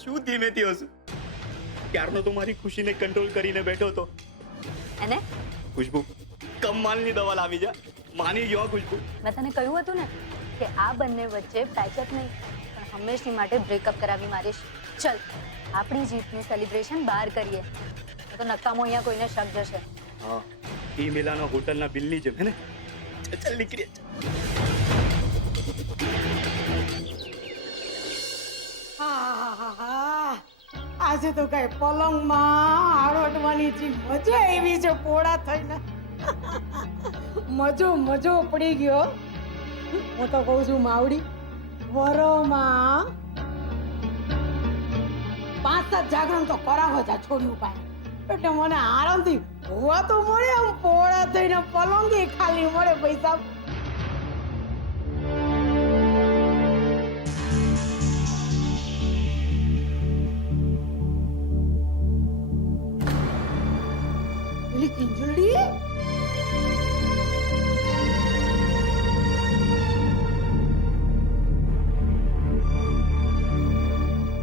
શું ધીમેથી હસું? ક્યારનો તો મારી ખુશીને કંટ્રોલ કરીને બેઠો હતો. અને ખુશ્બુ, કમાલની દવા લાવી જા. માની ગયો ખુશ્બુ. મેં તને કહ્યું હતું ને કે આ બંને વચ્ચે પેચઅપ નહીં પણ હંમેશની માટે બ્રેકઅપ કરાવી મારીશ. ચલ આપણી જીતનું સેલિબ્રેશન બહાર કરીએ. તો નકામો અહીંયા કોઈને શક જશે. હા, ઈ મેલાના હોટલના બિલની જેમ હે ને. ચાલ નીકળીએ. આજે તો કઈ પલંગમાં આરોટવાની જે મજા આવી છે પોળા થઈને. મજો પડી ગયો. હું તો કહું છું માવડી, વરોમાં 5-7 જાગરણ તો કરાવો જ આ છોડ્યું પાય. એટલે મને આરામથી હોવા તો મળે, આમ પોળા થઈને પલંગે ખાલી મળે પૈસા. કિંજળી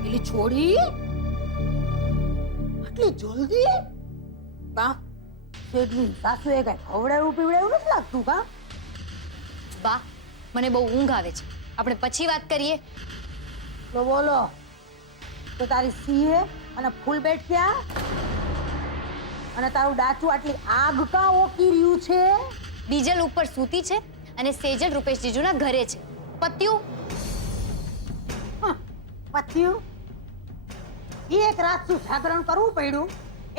એલી છોડી આટલી જલ્દી કા શેડની સાસુએ કઈ ખવડાવ્યું પીવડાવ્યું નથી લાગતું કા? બા મને બહુ ઊંઘ આવે છે, આપણે પછી વાત કરીએ. તો બોલો, તો તારી સીએ અને ફૂલ બેટ ક્યાં? અને તારું ડાચું આટલી આગ કા ઓકી રહ્યું છે? ડીઝલ ઉપર સૂતી છે અને સેજલ રૂપેશ જીજુના ઘરે છે. પત્યું? પત્યું? એક રાત શું જાગરણ કરવું પડ્યું,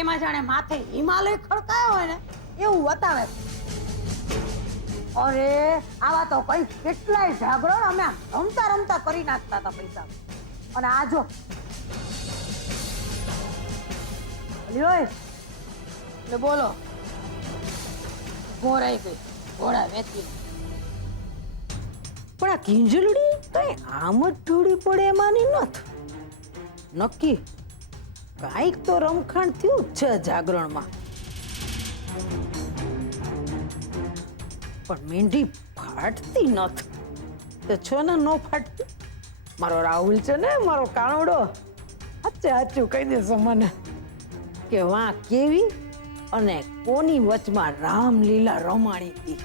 એમાં જાણે માથે હિમાલય ખડકાયો હોય ને એવું બતાવે. અરે આવા તો કઈ કેટલાય જાગરણ અમે રમતા રમતા કરી નાખતા હતા પૈસા. અને આ જો લ્યો એટલે બોલો, ઘોરાઈ ગઈ ઘોડા વેચી. પણ આ કિંજલડી કઈ આમ જ ઢોળી પડે એમાંની નથી. નક્કી કાંઈક તો રમખાણ થયું જ છે જાગરણમાં. પણ મેંઢી ફાટતી નથી. તો છો ને નો ફાટતી. મારો રાહુલ છે ને, મારો કાણોડો, સાચું કહી દેશો મને કે વાં કેવી અને કોની વચમાં રામલીલા રમાણી હતી.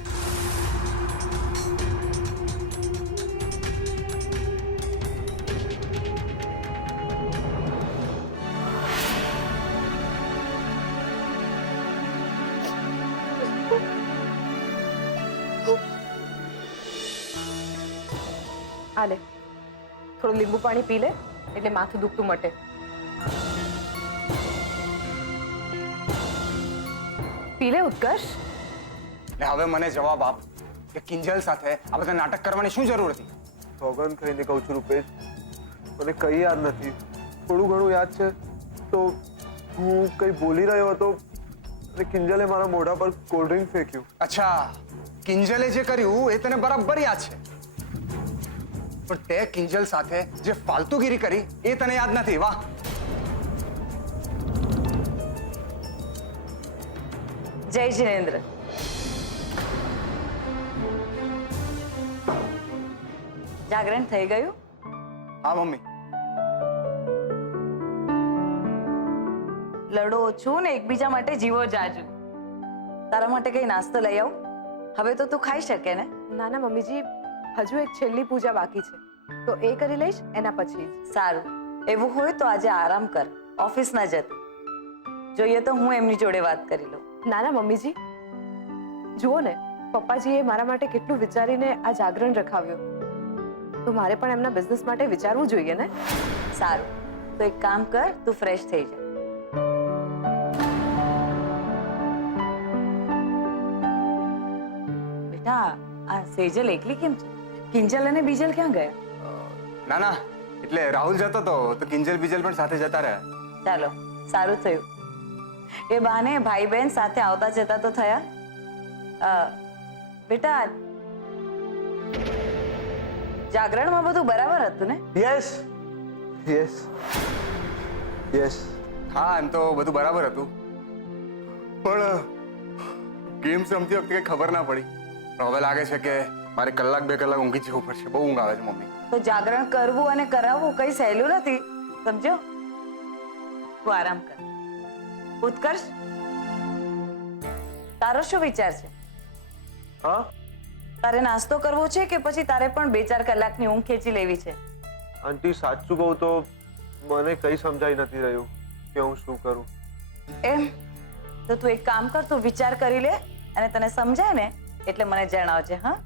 આલે થોડું લીંબુ પાણી પી લે એટલે માથું દુખતું મટે. પી લે ઉત્કર્ષ. હવે મને જવાબ આપ કે કિંજલ સાથે આ બધા નાટક કરવાની શું જરૂર હતી? સોગંદ ખાઈને કહું છું રૂપેશ, મને કઈ યાદ નથી. થોડું ઘણું યાદ છે તો હું કઈ બોલી રહ્યો હતો અને કિંજલે મારા મોઢા પર કોલ્ડ ડ્રિંક ફેંક્યું. અચ્છા, કિંજલે જે કર્યું એ તને બરાબર યાદ છે, પણ તે કિંજલ સાથે જે ફાલતુગીરી કરી એ તને યાદ નથી. વાહ. જય જિનેન્દ્ર. જાગરણ થઈ ગયું? હા મમ્મી. લડો ઓછું ને એકબીજા માટે જીવો જાજુ. તારા માટે કઈ નાસ્તો લઈ આવું? હવે તો તું ખાઈ શકે ને? ના ના મમ્મીજી, હજુ એક છેલ્લી પૂજા બાકી છે તો એ કરી લઈશ એના પછી. સારું, એવું હોય તો આજે આરામ કર, ઓફિસ ના જતી. જોઈએ તો હું એમની જોડે વાત કરી લઉં. ના ના મમ્મીજી, જુઓ ને પપ્પાજીએ મારા માટે કેટલું વિચારીને આ જાગરણ રખાવ્યો, તો મારે પણ એમના બિઝનેસ માટે વિચારવું જોઈએ ને. સારું, તો એક કામ કર, તું ફ્રેશ થઈ જા. બેટા, આ સેજલ એકલી કેમ છે? કિંજલ અને બીજલ ક્યાં ગયા? ના ના, એટલે રાહુલ જતો તો કિંજલ બીજલ પણ સાથે જતા રહ્યા. ચાલો, સારું થયું. એ બહાને ભાઈ બહેન સાથે આવતા જતા તો થયા. બેટા, જાગરણમાં બધું બરાબર હતું ને? Yes yes yes. હા, એમ તો બધું બરાબર હતું, પણ ગેમ્સ રમતી વખતે કઈ ખબર ના પડી. હવે લાગે છે કે મારે કલાક 2 કલાક ઊંઘી જવું પડશે. બહુ ઊંઘ આવે છે મમ્મી. તો જાગરણ કરવું અને કરાવવું કઈ સહેલું નથી, સમજો. તું આરામ કર. ઉત્કર્ષ, તારો શું વિચાર છે? હા તારે નાસ્તો કરવો છે કે પછી તારે પણ 2-4 કલાકની ઊંઘ ખેંચી લેવી છે? આંટી સાચું કહું તો મને કઈ સમજાઈ નથી રહ્યું કે હું શું કરું. એમ તો તું એક કામ કર, તું વિચાર કરી લે અને તને સમજાય ને એટલે મને જણાવજે. હા,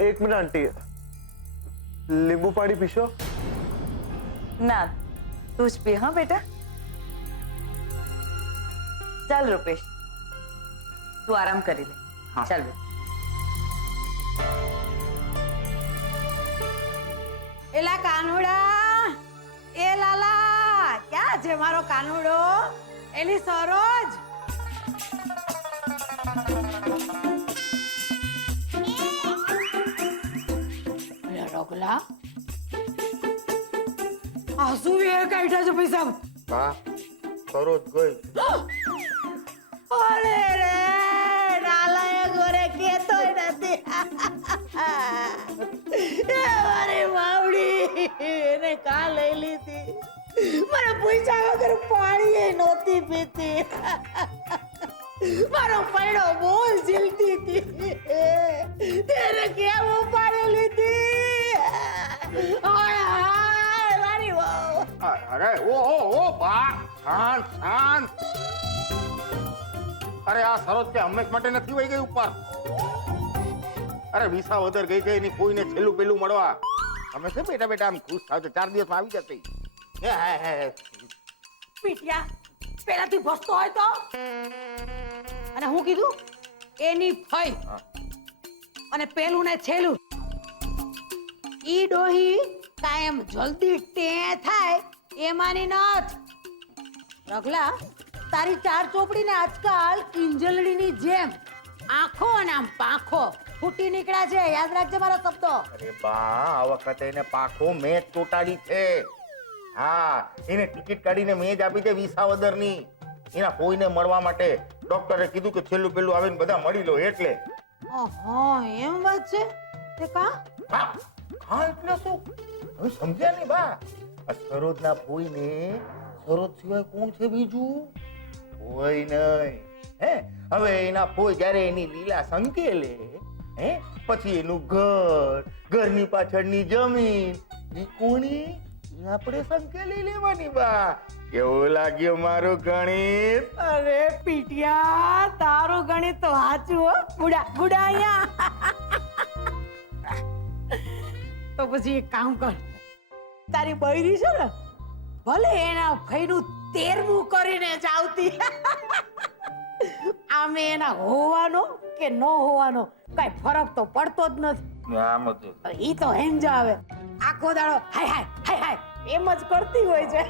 1 મિનિટ આંટી, લીંબુ પાણી પીશો? ના, તું જ પી. હા બેટા, ચાલ રૂપેશ, તું આરામ કરી લે. ચાલ બેટા. એલા કાનુડા, એ લાલા, ક્યાં છે મારો કાનુડો? એલી સરોજ, રગલા આ શું વેર કાઢ્યા છો પૈસા? હા, સરોજ ગઈ. અરે રે નાલાયક ગોરે કેતોય નથી. એ મારી માવડી એને કા લઈ લીધી? મને પૂછ્યા વગર પાણી નહોતી પીતી. મારો પૈડો બોલ ઝીલતી હતી, તેને કેમ ઉપાડી લીધી? હાય હાય મારી વાવ. અરે ઓ બા, શાંત શાંત. અરે આ સરોજ તે હંમેશ માટે નથી વહી ગઈ ઉપર. અરે વિસાવદર ગઈ ગઈ ની કોઈને છેલ્લું પેલું મળવા. તમે છે બેટા બેટા આમ ખુશ થાવ છો, 4 દિવસમાં આવી જશે. હે પીટિયા પેલાથી ભસતો હોય તો? અને હું કીધું એની ફઈ અને પેલું ને છેલું. ઈ ડોહી કાયમ જલ્દી ટે થાય એમાંની નથ. રગલા, તારી 4 ચોપડી ને આજકાલ કિંજલડીની જેમ આંખો અને આમ પાંખો ફૂટી નીકળ્યા છે. યાદ રાખજે મારા શબ્દો. અરે બા, આ વખતે એને પાખો મેં જ ચોટાડી છે. હા, એને ટિકિટ કાઢીને મેં જ આપી છે વિસાવદરની. એના કોઈને મળવા માટે ડોક્ટરે કીધું કે છેલ્લું પેલું આવીને બધા મળી લો એટલે. ઓહો, એમ વાત છે? તે કા? હા હા, એટલે શું? હવે સમજ્યા નહીં બા. આ સરોજના કોઈને સરોજ સિવાય કોણ છે બીજું? કોઈ નહીં. હે, હવે એના કોઈ જ્યારે એની લીલા સંકેલે, હે, પછી એનું ઘર, ઘરની પાછળની જમીન, ઈ કોની? ઈ આપણે સંકેલી લેવાની બા. કેવું લાગ્યું મારું ગણિત? અરે પીટિયા, તારું ગણિત તો સાચું હો. ગુડા ગુડા અહીંયા. તો પછી એક કામ કર, તારી બૈરી છે ને, ભલે એના ફઈનું 13મું કરીને જ આવતી. આમે એના હોવાનો કે ન હોવાનો કઈ ફરક તો પડતો જ નથી. આમ જ. ઈ તો એમ જ આવે, આખો દાડો હાય હાય હાય હાય એમ જ કરતી હોય છે.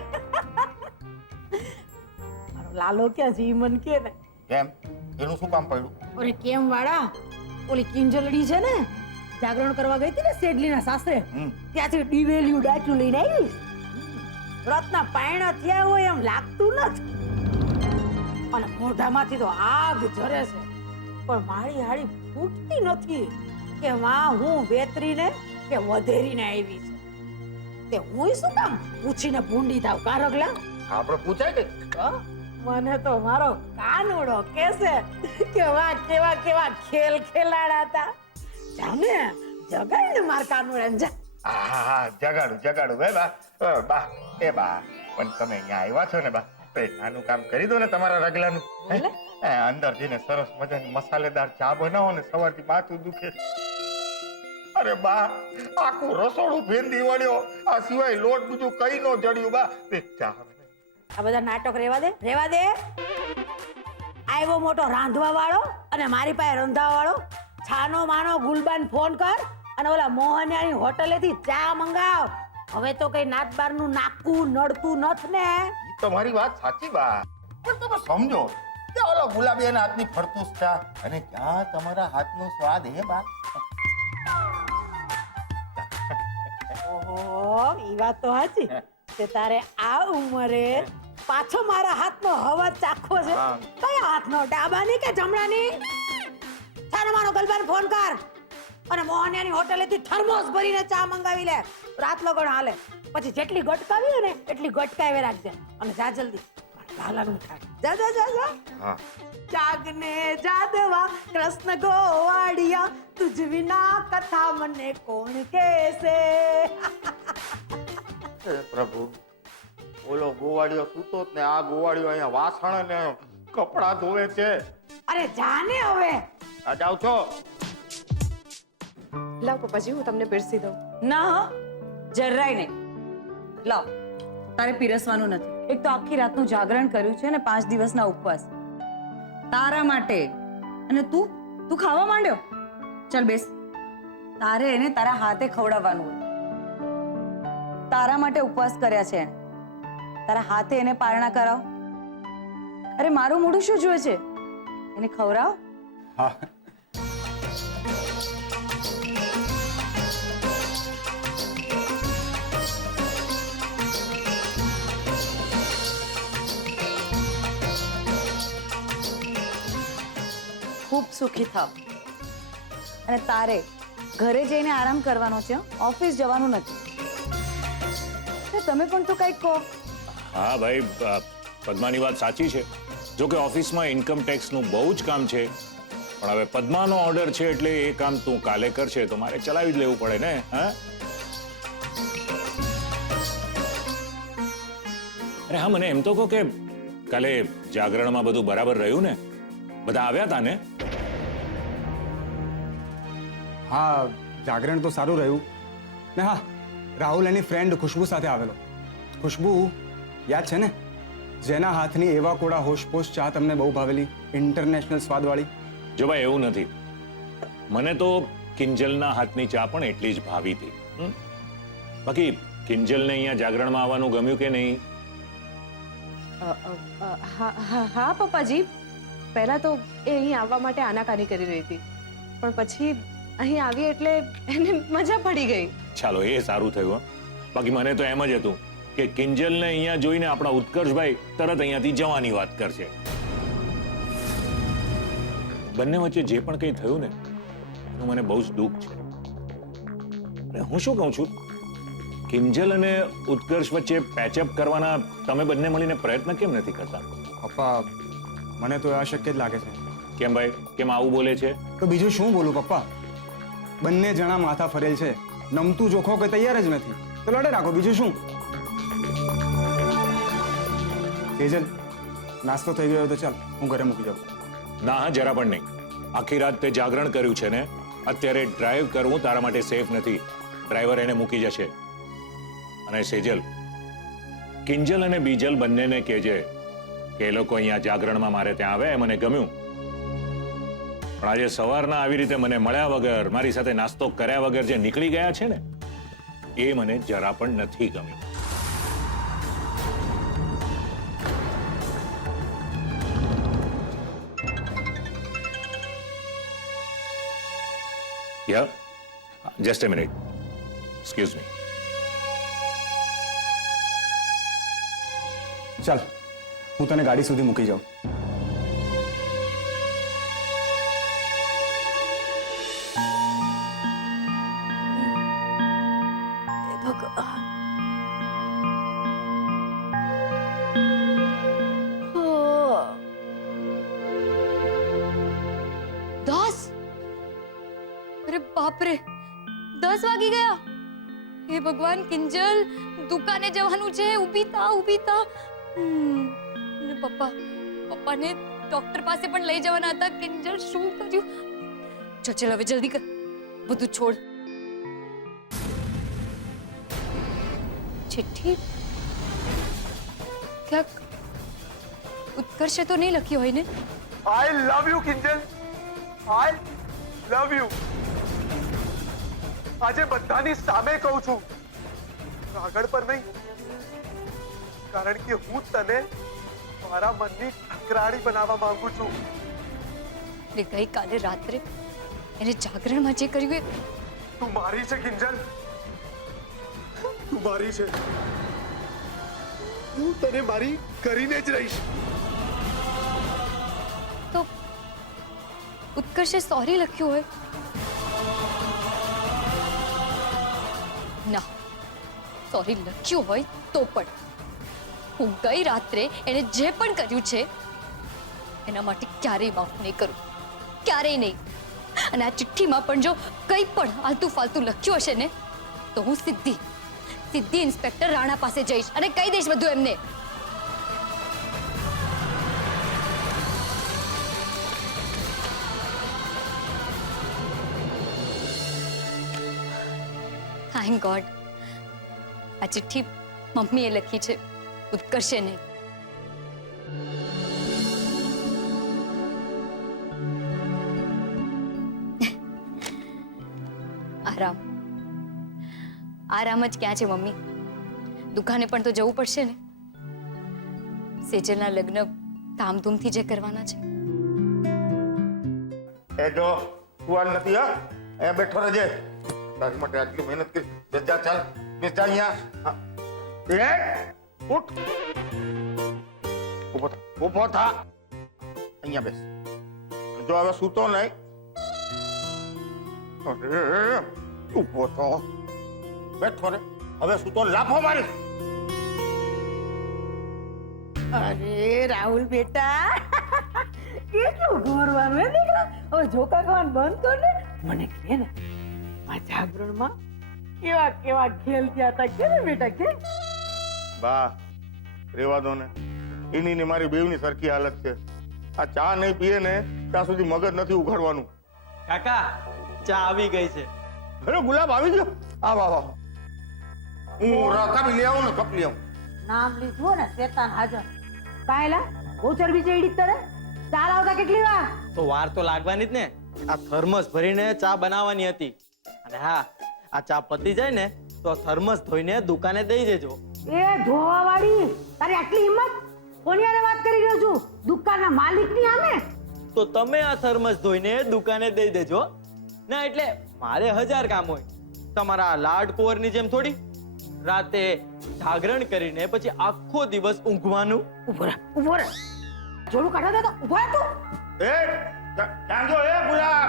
મારો લાલો ક્યાં છે ઈ મન કે ને. કેમ? એનું શું કામ પડ્યું? અરે કેમ વાળા, ઓલી કિંજલડી છે ને, જાગરણ કરવા ગઈ હતી ને શેડલીના સાસરે, ત્યાંથી ડીવેલિયું ડાચું લઈને આવી. રત્ના પાયણા થયા હોય એમ લાગતું નથી, અને મોઢામાંથી તો આગ ઝરે છે, પણ મારી હાડી ફૂટતી નથી કે માં હું વેતરીને કે વધેરીને આવી છે. તે હું શું કામ પૂછીને ભૂંડી થાવ? કારગલા આપણે પૂછાય કે મને તો મારો કાનુડો કહેશે કે વાહ કેવા કેવા ખેલ ખેલાડા હતા. જાને જગાડ ને માર કાનુડાને જા. હા, જગાડું બે બા. બા, એ બા, પણ તમે અહીંયા આવ્યા છો ને બા, તો એક નાનું કામ કરી દો ને તમારા રગલાનું. અંદર જઈને સરસ મજાની મસાલેદાર ચા બનાવો ને, સવારથી માથું દુખે. અરે બા, આખું રસોડું ભેંદી વળ્યો, આ સિવાય લોટ બીજું કઈ નો જડ્યું બા. એક ચા. આ બધા નાટક રેવા દે. આવ્યો મોટો રાંધવા વાળો અને મારી પાસે રંધાવા વાળો. છાનો માનો ગુલબાન ફોન કર અને ઓલા મોહનિયાની હોટલેથી ચા મંગાવ. હવે તો કઈ નાતબારનું નાકું નડતું નથ ને. ઈ તો મારી વાત સાચી બા, પણ તમે સમજો કે ઓલો ગુલાબીના હાથની ફરતુસ ચા અને ક્યાં તમારા હાથનો સ્વાદ હે બા. ઓહો, ઈ વાત તો સાચી કે તારે આ ઉંમરે પાછો મારા હાથનો હવા ચાખવો છે. કયા હાથનો? ડાબાની કે જમણાની? છાનો માનો ગલબાન ફોન કર. અને મોહનિયાની હોટેલેથી થર્મોસ ભરીને ચા મંગાવી લે. રાત લગણ હાલે. પછી જેટલી ગટકાવી હોય ને એટલી ગટકાવી રાખજે. અને જા જલ્દી. લાલાનું થાય. જા જા જા જા. હા જાગને જાદવા કૃષ્ણ ગોવાડિયા તુજ વિના કથા મને કોણ કહેશે. હે પ્રભુ, ઓલો ગોવાળિયો સૂતો જ ને આ ગોવાળિયો અહીંયા વાસણ ને કપડાં ધોવે છે. અરે જાને હવે. આ જાવ છો? લાવ પપ્પાજી, હું તમને પીરસી દઉં. ના હો, જરાય નહીં. લાવ, તારે પીરસવાનું નથી. એક તો આખી રાતનું જાગરણ કર્યું છે ને 5 દિવસના ઉપવાસ તારા માટે. અને તું ખાવા માંડ્યો. ચાલ બેસ. તારે એને તારા હાથે ખવડાવવાનું હોય. તારા માટે ઉપવાસ કર્યા છે એણે. તારા હાથે એને પારણા કરાવ. અરે મારું મોઢું શું જોવે છે? એને ખવડાવ. હા ખૂબ સુખી થાવ. અને તારે ઘરે જઈને આરામ કરવાનો છે, ઓફિસ જવાનું નથી. તો તમે પણ તો કંઈક કહો. હા ભાઈ, પદ્માની વાત સાચી છે. જો કે ઓફિસમાં ઇન્કમ ટેક્સનું બહુ જ કામ છે, પણ હવે પદ્માનો ઓર્ડર છે એટલે એ કામ તું કાલે કરશે તો મારે ચલાવી જ લેવું પડે ને. હા, અરે હા, મને એમ તો કહો કે કાલે જાગરણમાં બધું બરાબર રહ્યું ને? બધા આવ્યા હતા ને? હા, જાગરણ તો સારું રહ્યું ને. હા, રાહુલ એની ફ્રેન્ડ ખુશ્બુ સાથે આવેલો. ખુશ્બુ યાદ છે ને, જેના હાથની એવા કોડા હોશપોશ ચા તમને બહુ ભાવેલી, ઇન્ટરનેશનલ સ્વાદવાળી. જો ભાઈ એવું નથી, મને તો કિંજલના હાથની ચા પણ એટલી જ ભાવી હતી. બાકી કિંજલને અહીંયા જાગરણમાં આવવાનું ગમ્યું કે નહીં? હા પપ્પાજી, પહેલા તો એ અહીં આવવા માટે આનાકાની કરી રહી હતી, પણ પછી અહીં આવી એટલે એને મજા પડી ગઈ. ચાલો, એ સારું થયું. બાકી મને તો એમ જ હતું કે કિંજલને અહીંયા જોઈને આપણા ઉત્કર્ષભાઈ તરત અહીંયાથી જવાની વાત કરશે. બંને વચ્ચે જે પણ કંઈ થયું ને એનું મને બહુ જ દુઃખ છે. અને હું શું કહું છું, કિંજલ અને ઉત્કર્ષ વચ્ચે પેચઅપ કરવાના તમે બંને મળીને પ્રયત્ન કેમ નથી કરતા? પપ્પા, મને તો અશક્ય જ લાગે છે. કેમ ભાઈ, કેમ આવું બોલે છે? તો બીજું શું બોલું પપ્પા? બંને જણા માથા ફરેલ છે, નમતું જોખો કે તૈયાર જ નથી, તો લડે રાખો, બીજું શું? તેજલ, નાસ્તો થઈ ગયો તો ચાલ હું ઘરે મૂકી જાઉં. ના હા, જરા પણ નહીં. આખી રાત તે જાગરણ કર્યું છે ને, અત્યારે ડ્રાઈવ કરવું તારા માટે સેફ નથી. ડ્રાઈવર એને મૂકી જશે. અને સેજલ, કિંજલ અને બીજલ બંનેને કહેજે કે એ લોકો અહીંયા જાગરણમાં મારે ત્યાં આવે. મને ગમ્યું, પણ આજે સવારના આવી રીતે મને મળ્યા વગર, મારી સાથે નાસ્તો કર્યા વગર જે નીકળી ગયા છે ને, એ મને જરા પણ નથી ગમ્યું. Yeah, just a minute. Excuse me. ચાલ, હું તને ગાડી સુધી મૂકી જાઉં. અરે બાપ રે, 10 વાગી ગયા. હે ભગવાન, કિંજલ દુકાને જવાનું છે. ઊભી થા. ને પપ્પાને ડોક્ટર પાસે પણ લઈ જવાના હતા. કિંજલ શું કર્યું? ચલ હવે જલ્દી કર, બધું છોડ. ચિઠ્ઠી ક્યાંક ઉત્કર્ષે તો નહીં લખી હોય ને? I love you, Kinjal. I love you. આજે બધાની સામે કહું છું, આગળ પર નહીં, કારણ કે હું તને મારા મનની ઠકરાણી બનાવવા માંગુ છું. ને ગઈકાલે રાત્રે એને જાગરણમાં જે કર્યું એ તું મારી છે કિંજલ, તું મારી છે. હું તને મારી કરીને જ રહીશ. તો ઉત્કર્ષે સોરી લખ્યું હોય ના, સોરી લખ્યું હોય તો પણ હું ગઈ રાત્રે એને જે પણ કર્યું છે એના માટે ક્યારેય માફ નહીં કરું, ક્યારેય નહીં. અને આ ચિઠ્ઠીમાં પણ જો કંઈ પણ આલતુ ફાલતુ લખ્યું હશે ને તો હું સીધી ઇન્સ્પેક્ટર રાણા પાસે જઈશ અને કહી દઈશ બધું એમને. થેન્ક ગોડ આ ચિઠ્ઠી મમ્મીએ લખી છે, ઉત્કર્ષે નહીં. આરામ જ ક્યાં છે મમ્મી? દુકાને પણ તો જવું પડશે ને. સેજલના લગ્ન ધામધૂમથી જે કરવાના છે. એ જો તું નથી હા, અહીંયા બેઠો રહેજે. તારી માટે આટલી મહેનત કરી. બેસ જા, ચાલ બેસ જા અહીંયા. એ ઉઠ, ઊભો થા. અહીંયા બેસ. જો હવે સૂતો નહીં. અરે ઊભો થો, બેઠો રે. હવે સૂતો લાફો મારીશ. અરે રાહુલ બેટા, કેટલું ગોરવાનું હે દીકરા. હવે જોકા ખાવાનું બંધ કર ને. મને કહે ને આ જાગરણમાં કેવા કેવા ખેલ થયા હતા, કે ને બેટા કે? બા રેવા દો ને, એની ને મારી બેવની સરખી હાલત છે. આ ચા નહીં પીએ ને ત્યાં સુધી મગજ નથી ઉઘાડવાનું. કાકા ચા આવી ગઈ છે. અરે ગુલાબ આવી ગયો. આ વાહ વાહ, હું રકાબી લઈ આવું ને, કપ લઈ આવું. નામ લીધું ને શેતાન હાજર. કાયલા બહુ ચરબી ચડી તને. ચાલ આવતા કેટલી વાર? તો વાર તો લાગવાની જ ને. આ થર્મસ ભરીને ચા બનાવવાની હતી. અને હા, આ ચા પતી જાય ને તો થર્મસ ધોઈને દુકાને દઈ દેજો. એ ધોવા વાળી, તારી આટલી હિંમત? કોની હારે વાત કરી રહ્યો છું? દુકાનના માલિકની સામે? તો તમે આ થર્મસ ધોઈને દુકાને દઈ દેજો. ના એટલે મારે 1000 કામ હોય. તમારા લાડ કુંવરની જેમ થોડી રાતે જાગરણ કરીને પછી આખો દિવસ ઊંઘવાનું. ઉભો રહે, ઉભો રહે. જોડું કાઢા દે તો ઉભો રહે તું. એ ત્યાં જો એ ગુલાબ.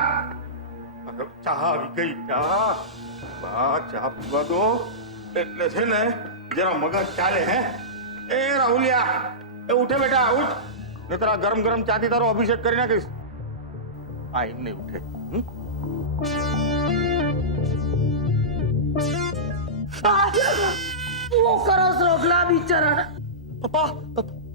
ચા આવી ગઈ. ચા બા, ચા પીવા દો એટલે છે ને જરા મગજ ચાલે. હે એ રાહુલિયા, એ ઉઠે બેટા, ઉઠ. ને તારા ગરમ ગરમ ચાથી તારો અભિષેક કરી નાખીશ. આ એમ નહીં ઉઠે. શું કરો છો રોગલા બિચારાને? પપ્પા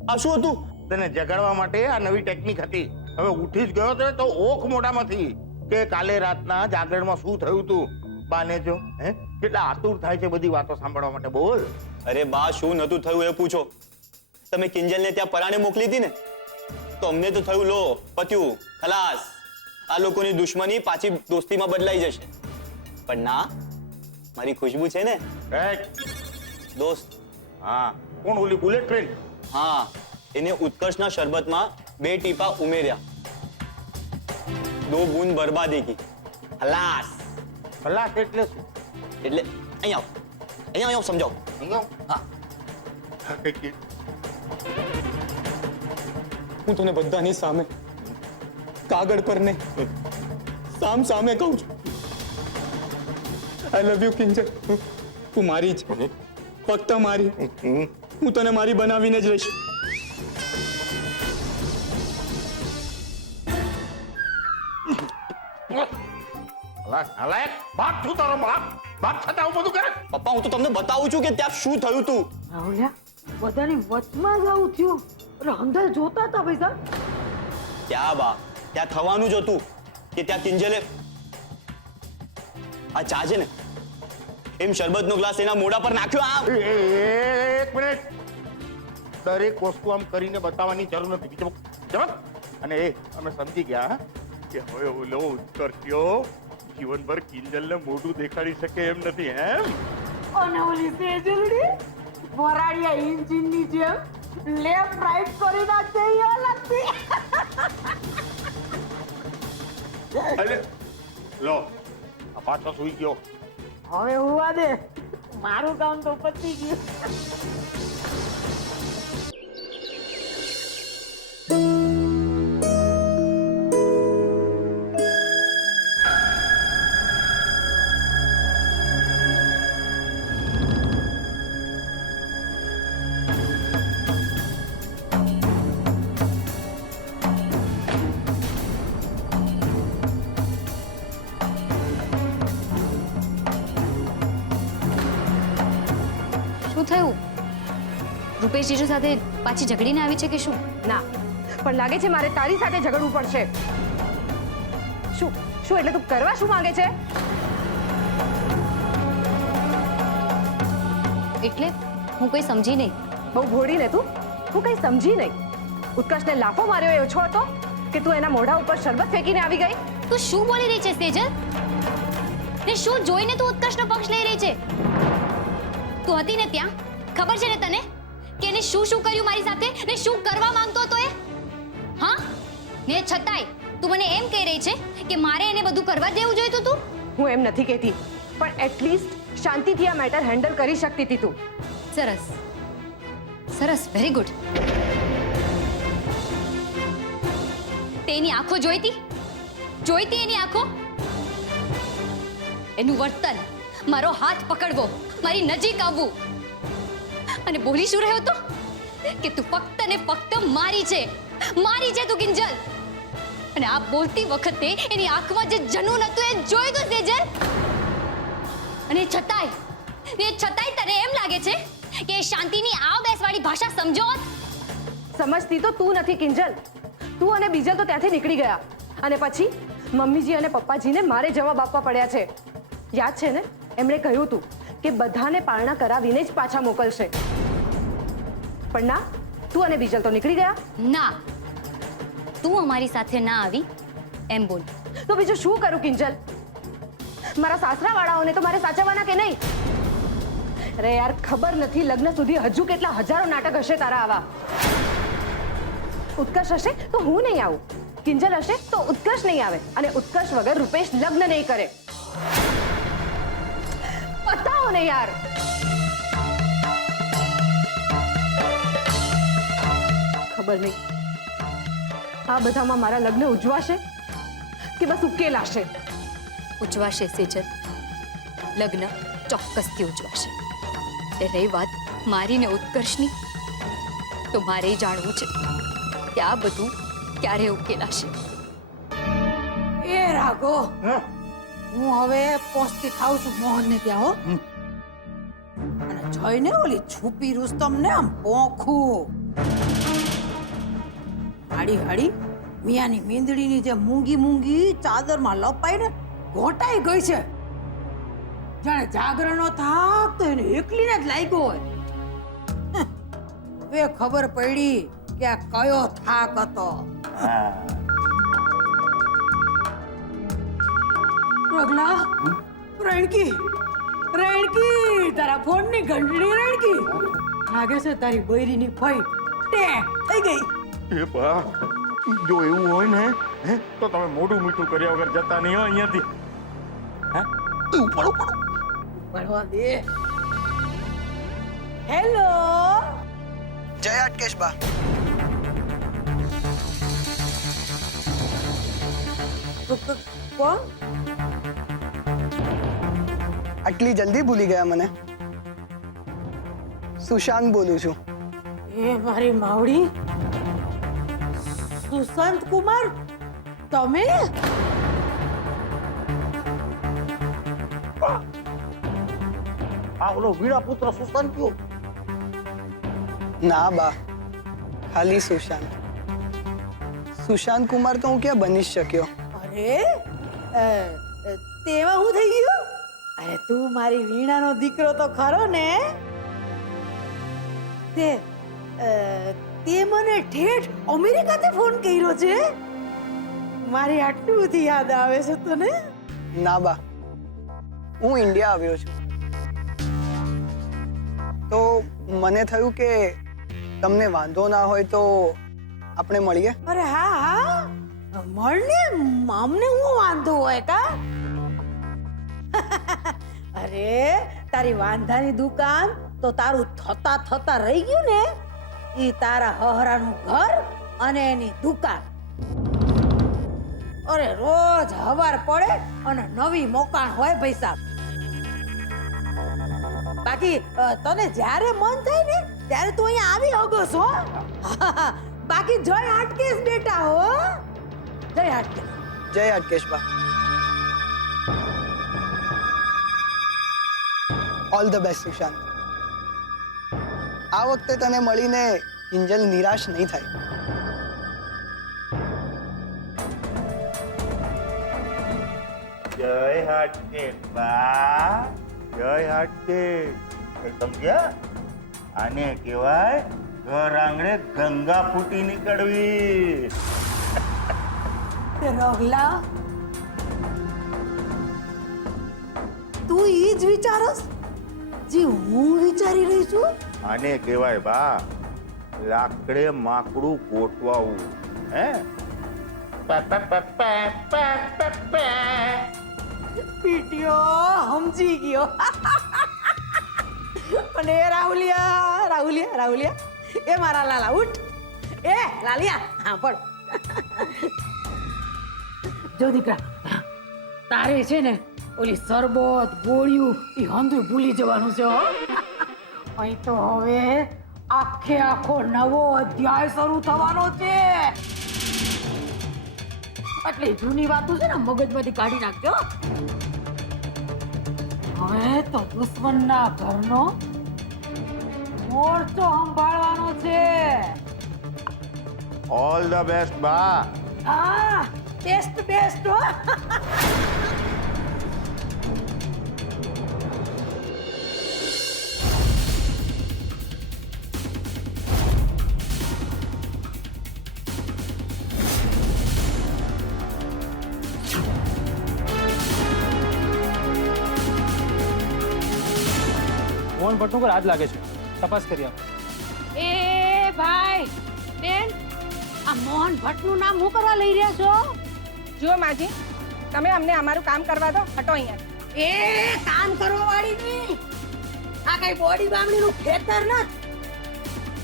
આ શું હતું? તને જગાડવા માટે આ નવી ટેકનિક હતી. હવે ઉઠી જ ગયો તો ઓખ મોઢામાંથી કે કાલે રાતના જાગરણમાં શું થયું તું. બાને જો હે કેટલા આતુર થાય છે બધી વાતો સાંભળવા માટે. બોલ. અરે બા, શું નતું થયું એ પૂછો. તમે કિંજલને ત્યાં પરાણે મોકલી હતી ને, તો અમને તો થયું લો પત્યું ખલાસ, આ લોકોની દુશ્મની પાછી દોસ્તીમાં બદલાઈ જશે. પણ ના, મારી ખુશ્બુ છે ને દોસ્ત. હા, કોણ ઓલી બુલેટ ટ્રેન? હા, એને ઉત્કર્ષના શરબતમાં 2 ટીપા ઉમેર્યા. 2 બૂંદ બરબાદી કી. ખલાસ. ખલાસ એટલે શું? એટલે અહીંયા આવો સમજાવો. હા, હું તને બધાની સામે, કાગળ પર ને સામે કહું છું, આઈ લવ યુ કિંજલ. તું મારી છે, ફક્ત મારી. હું તને મારી બનાવીને જ રહીશ. બાપ છું તારો બાપ. બાપ છતાં આવું બધું કરે. પપ્પા, હું તો તમને બતાવું છું કે ત્યાં શું થયું તું. રાહુલ્યા, બધાની વચમાં જ આવું થયું. એટલે અંદર જોતા હતા પૈસા. ત્યાં બા, ત્યાં થવાનું જ હતું કે ત્યાં કિંજલે આ ચા છે ને એમ શરબતનો ગ્લાસ એના મોઢા પર નાખ્યો. આમ એક મિનિટ, દરેક વસ્તુ આમ કરીને બતાવવાની જરૂર નથી. જવાબ. અને એ અમે સમજી ગયા કે હવે ઓલો ઉત્કર્ષ્યો જીવનભર કિંજલને મોઢું દેખાડી શકે એમ નથી. એમ અને ઓલી સેજલડી વરાડિયા એન્જિનની જેમ લેફ્ટ રાઈટ કરી નાખે એ લગતી. અરે લો, આ પાછો સુઈ ગયો. હવે હુવા દે, મારું કામ તો પતી ગયું. શું થયું? રૂપેશ જીજુ સાથે પાછી ઝઘડીને આવી છે કે શું? ના, પણ લાગે છે મારે તારી સાથે ઝઘડવું પડશે. શું શું એટલે તું કરવા શું માંગે છે? એટલે હું કોઈ સમજી નહીં. બહુ ભોળી ને તું કઈ સમજી નહીં. ઉત્કર્ષને લાફો માર્યો એ ઓછો હતો કે તું એના મોઢા ઉપર શરબત ફેંકીને આવી ગઈ? તું શું બોલી રહી છે સેજલ? ને શું જોઈને તું ઉત્કર્ષનો પક્ષ લઈ રહી છે? તું હતી ને ત્યાં, ખબર છે ને તને કે એને શું શું કર્યું મારી સાથે ને શું કરવા માંગતો હતો એ? હા, ને છતાંય તું મને એમ કહી રહી છે કે મારે એને બધું કરવા દેવું જોઈતું તું? હું એમ નથી કહેતી, પણ એટલીસ્ટ શાંતિથી આ મેટર હેન્ડલ કરી શકતી હતી તું. સરસ સરસ, વેરી ગુડ. તેની આંખો જોઈતી એની આંખો, એનું વર્તન, મારો હાથ પકડવો, મારી નજીક આવવું, અને બોલી શું રહ્યો હતો કે તું ફક્ત ને ફક્ત મારી છે તું કિંજલ. અને આ બોલતી વખતે એની આંખમાં જે જનૂન હતું એ જોયું તું સેજલ. અને છતાંય તને એમ લાગે છે કે શાંતિની આવ બેસવાળી ભાષા સમજો? સમજતી તો તું નથી કિંજલ. તું અને બીજલ તો ત્યાંથી નીકળી ગયા અને પછી મમ્મીજી અને પપ્પાજીને મારે જવાબ આપવા પડ્યા છે. યાદ છે ને, એમણે કહ્યું હતું કે બધાને પારણા કરાવીને જ પાછા મોકલશે. પણ ના, તું અને બીજલ તો નીકળી ગયા. ના, તું અમારી સાથે ના આવી એમ બોલ. તો બીજું શું કરું કિંજલ? મારા સાસરા વાળાઓને તો મારે સાચવવાના કે નહીં? અરે યાર, ખબર નથી લગ્ન સુધી હજુ કેટલા હજારો નાટક હશે તારા આવા. ઉત્કર્ષ હશે તો હું નહીં આવું, કિંજલ હશે તો ઉત્કર્ષ નહીં આવે, અને ઉત્કર્ષ વગર રૂપેશ લગ્ન નહીં કરે. બતાવો ને યાર. ખબર નહીં આ બધામાં મારા લગ્ન ઉજવાશે કે બસ ઉકેલાશે? ઉજવાશે સેજલ, લગ્ન ચોક્કસથી ઉજવાશે. એ રહી વાત મારી ને ઉત્કર્ષની, તો મારે જાણવું છે કે આ બધું ક્યારે ઉકેલાશે. એ રાઘો, હું હવે પોસ્તી ખાઉં છું મોહનને ત્યાં, હો. અને જોઈને ઓલી છુપી રુસ્તમ ને આમ પોખું હાડી મિયાની મીંદડીની જે મૂંગી ચાદરમાં લપાઈને ઘોટાઈ ગઈ છે. જાણે જાગરણનો થાક તો એને એકલીને જ લાગ્યો હોય. હવે ખબર પડી કે આ કયો થાક હતો. રગલા, રણકી, તારા ફોનની ઘંટડી રણકી. લાગે છે તારી બૈરીની ફઈ ટેક થઈ ગઈ. એ બા, જો એવું હોય ને તો તમે મોઢું મીઠું કર્યા વગર જતા નહીં હો અહીંયાથી. પડવા દે. હેલો, જય અટકેશ બા. કોણ? આટલી જલ્દી ભૂલી ગયા મને? સુશાંત બોલું છું. એ મારી માવડી, સુશાંત કુમાર, તમે? આ ઓલો વીણા પુત્ર સુશાંત કયો? ના બા, ખાલી સુશાંત. સુશાંત કુમાર તો હું ક્યાં બની શક્યો? અરે, તેમાં હું થઈ ગયું? અરે તું મારી વીણાનો દીકરો તો ખરો ને? તે મને ઠેઠ અમેરિકાથી ફોન કર્યો છે? મારી આટલી બધી યાદ આવે છે તને? ના બા, હું ઇન્ડિયા આવ્યો છું. તો મને થયું કે તમને વાંધો ના હોય તો આપણે મળીએ. અરે હા, મળને. અમને હું વાંધો હોય કા? અરે તારી વાંધાની દુકાન તો તારું થતા રહી ગયું ને. ઈ તારા હહરાનું ઘર અને એની દુકાન. અરે રોજ હવાર પડે અને નવી મોકાણ હોય ભાઈ સાહેબ. બાકી તને જ્યારે મન થાય ને ત્યારે તું અહીંયા આવી હગસ હો. બાકી જય હાટકેશ બેટા હો. જય હાટકેશ. જય અટકેશ બા. All the best Sushant. આ વખતે તને મળીને કિંજલ નિરાશ નહીં થાય. જય હાટકેટ બા, જય હાટકેટ. સમજ્યા? આને કહેવાય ઘર આંગણે ગંગા ફૂટી નીકળવી. રગલા તું ઈ જ વિચારસ જે હું વિચારી રહી છું. આને કહેવાય બા લાકડે માકડું ગોઠવાવું. હે પીટ્યો સમજી ગયો. અને રાહુલિયા રાહુલિયા રાહુલિયા એ મારા લાલા ઉઠ. એ લાલિયા હા પણ જો દીકરા તારે છે ને ઓલી શરબત ગોળિયું એ હંધુય ભૂલી જવાનું છે હો. અહીં તો હવે આખે આખો નવો અધ્યાય શરૂ થવાનો છે. એટલે જૂની વાતો છે ને મગજમાંથી કાઢી નાખજો. હવે તો દુશ્મનના ઘરનો મોરચો સંભાળવાનો છે. ઓલ ધ બેસ્ટ બા. હા બેસ્ટ બેસ્ટ હો. મોહન ભટ્ટનું ઘર આજ લાગે છે, તપાસ કરી આપો. એ ભાઈ બેન આ મોહન ભટ્ટનું નામ હું કરવા લઈ રહ્યા છો? જુઓ માજી, તમે અમને અમારું કામ કરવા દો. હટો અહીંયા. એ કામ કરવા વાળી ની આ કઈ બોડી બામણીનું ખેતર નથી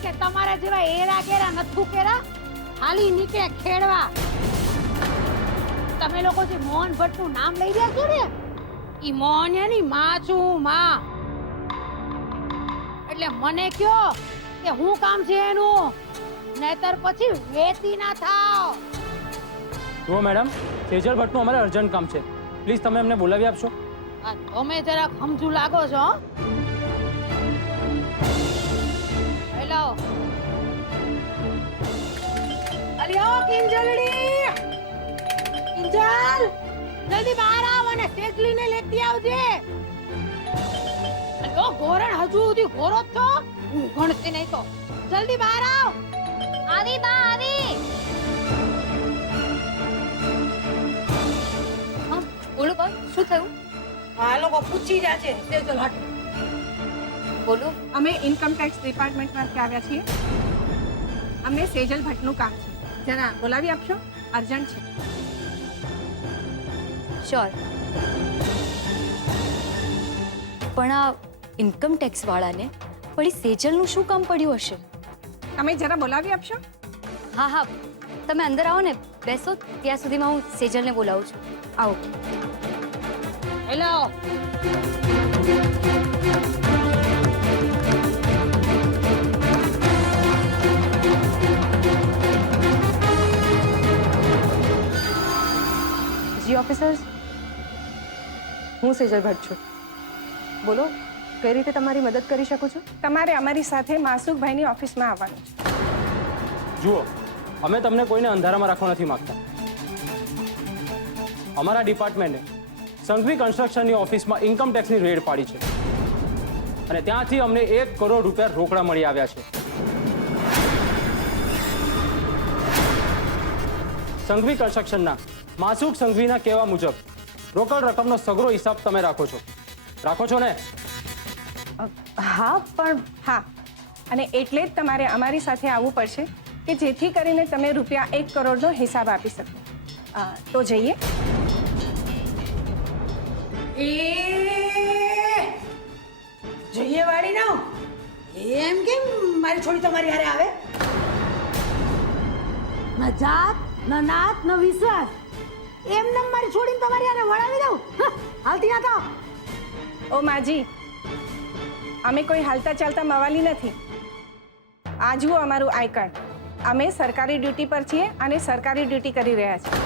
કે તમારા જેવા એરા કેરા નથુ કેરા હાલી નીકળે ખેડવા. તમે લોકો જે મોહન ભટ્ટનું નામ લઈ રહ્યા છો ને ઈ મોહનની માં છું માં. એટલે મને કયો કે હું કામ છે એનું, નહીતર પછી વેતી ના થાવ. જુઓ મેડમ, સેજલ ભટ્ટનું અમારે અર્જન્ટ કામ છે, પ્લીઝ તમે એમને બોલાવી આપશો. તમે જરા સમજુ લાગો છો. હેલો અલ્યો કિંજલડી, કિંજલ જલ્દી બહાર આવ અને સેજલીને લેતી આવજે. અલ્યો ગોરણ હજુ સુધી ગોરો જ છો, હું ગણતી નહીં તો જલ્દી બહાર આવ. આવી બા આવી. બોલો બા શું થયું? આ લોકો પૂછી રહ્યા છે સેજલ હટ. બોલો. અમે ઇન્કમ ટેક્સ ડિપાર્ટમેન્ટમાંથી આવ્યા છીએ. અમને સેજલ ભટ્ટનું કામ છે, જરા બોલાવી આપશો, અર્જન્ટ છે. શ્યોર. પણ આ ઇન્કમ ટેક્સ વાળાને વળી સેજલનું શું કામ પડ્યું હશે? તમે જરા બોલાવી આપશો. હા હા તમે અંદર આવો ને, બેસો, ત્યાં સુધીમાં હું સેજલને બોલાવું છું. આવો. હેલો જી ઓફિસર્સ, હું સેજલ ભટ્ટ છું. બોલો, કઈ રીતે તમારી મદદ કરી શકું છું? તમારે અમારી સાથે માસુકભાઈની ઓફિસમાં આવવાનું છે. જુઓ, અમે તમને કોઈને અંધારામાં રાખવા નથી માંગતા. અમારા ડિપાર્ટમેન્ટે સંઘવી કન્સ્ટ્રક્શનની ઓફિસમાં ઇન્કમ ટેક્સની રેડ પાડી છે અને ત્યાંથી અમને 1 કરોડ રૂપિયા રોકડા મળી આવ્યા છે. સંઘવી કન્સ્ટ્રક્શનના માસુક સંઘવીના કહેવા મુજબ રોકડ રકમનો સગરો હિસાબ તમે રાખો છો ને? હા પણ હા, અને એટલે જ તમારે અમારી સાથે આવવું પડશે કે જેથી કરીને તમે રૂપિયા 1 કરોડનો હિસાબ આપી શકો. તો જઈએ. એ જઈએ વાળી ના એમ કેમ મારી છોડી તમારી હારે આવે? ન જાત ન નાત ન વિશ્વાસ, એમને મારી છોડીને તમારી હારે વળાવી દઉં? હાલતી ના થાવ. ઓ માજી, અમે કોઈ હાલતા ચાલતા મવાલી નથી. આ જુઓ અમારું આઈ કાર્ડ. અમે સરકારી ડ્યુટી પર છીએ અને સરકારી ડ્યુટી કરી રહ્યા છીએ.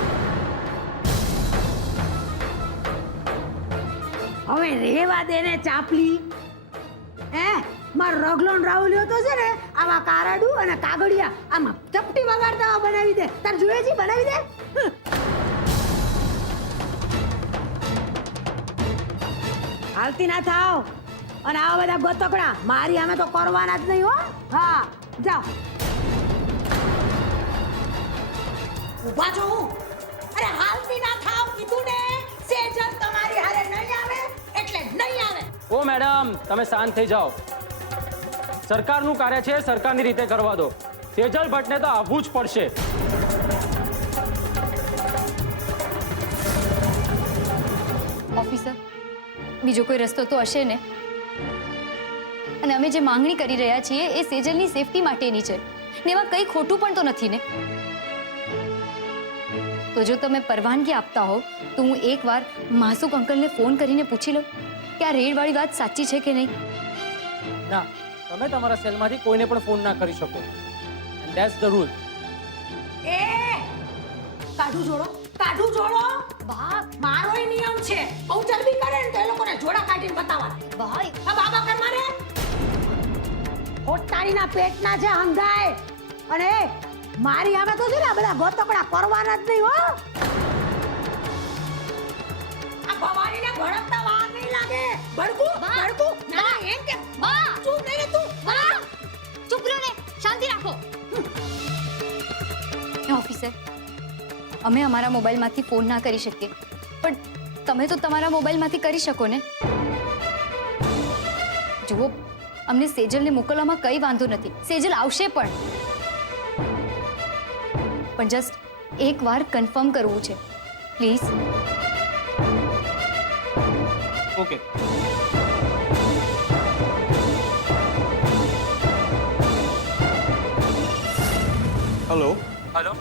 હવે રેવા દે ને ચાપલી, મારો રગલો ને રાહુલિયો તો છે ને આવા કારાડું અને કાગળિયા આમાં ચપટી વગાડતા બનાવી દે. તાર જોઈએ છે બનાવી દે. હાલતી ના થાવ અને આવા બધા ગોતકડા મારી અમે તો કરવાના જ નહીં હો. હા જાઓ. ઊભા છો હું. અરે હાલતી ના થાવ કીધું ને. સેજલ તમારી હારે નહીં આવે એટલે નહીં આવે. ઓ મેડમ, તમે શાંત થઈ જાઓ. સરકારનું કાર્ય છે, સરકારની રીતે કરવા દો. સેજલ ભટ્ટને તો આવવું જ પડશે. ઓફિસર, બીજો કોઈ રસ્તો તો હશે ને? અને અમે જે માંગણી કરી રહ્યા છીએ એ સેજલની સેફટી માટેની છે ને એમાં કંઈ ખોટું પણ તો નથી ને? તો જો તમે પરવાનગી આપતા હો તો હું એકવાર માસુક અંકલને ફોન કરીને પૂછી લઉં કે આ રેડવાળી વાત સાચી છે કે નહીં. ના, તમે તમારા સેલમાંથી કોઈને પણ ફોન ના કરી શકો. And that's the rule. એ કાઢું જોડો, કાઢું જોડો. બા, મારોય નિયમ છે. બહુ ચરબી કરે ને તો એ લોકોને જોડા કાઢીને બતાવવાના. ભાઈ, આ બાબા કરમાં ને હોટારીના પેટના છે હંધાય. અને મારી આમે તો છે ને આ બધા ગોતકડા કરવાના જ નહીં હો. આ ભવાનીને ભડકતા વાર નહીં લાગે. ભડકું ભડકું ના એમ કે બા, ચૂપ નહીં રે તું. બા, ચૂપ રહો ને, શાંતિ રાખો. ઓફિસર, અમે અમારા મોબાઈલમાંથી ફોન ના કરી શકીએ, પણ તમે તો તમારા મોબાઈલમાંથી કરી શકો ને. જુઓ, અમને સેજલને મોકલવામાં કંઈ વાંધો નથી. સેજલ આવશે પણ જસ્ટ એકવાર કન્ફર્મ કરવું છે, પ્લીઝ. ઓકે. હેલો. હેલો,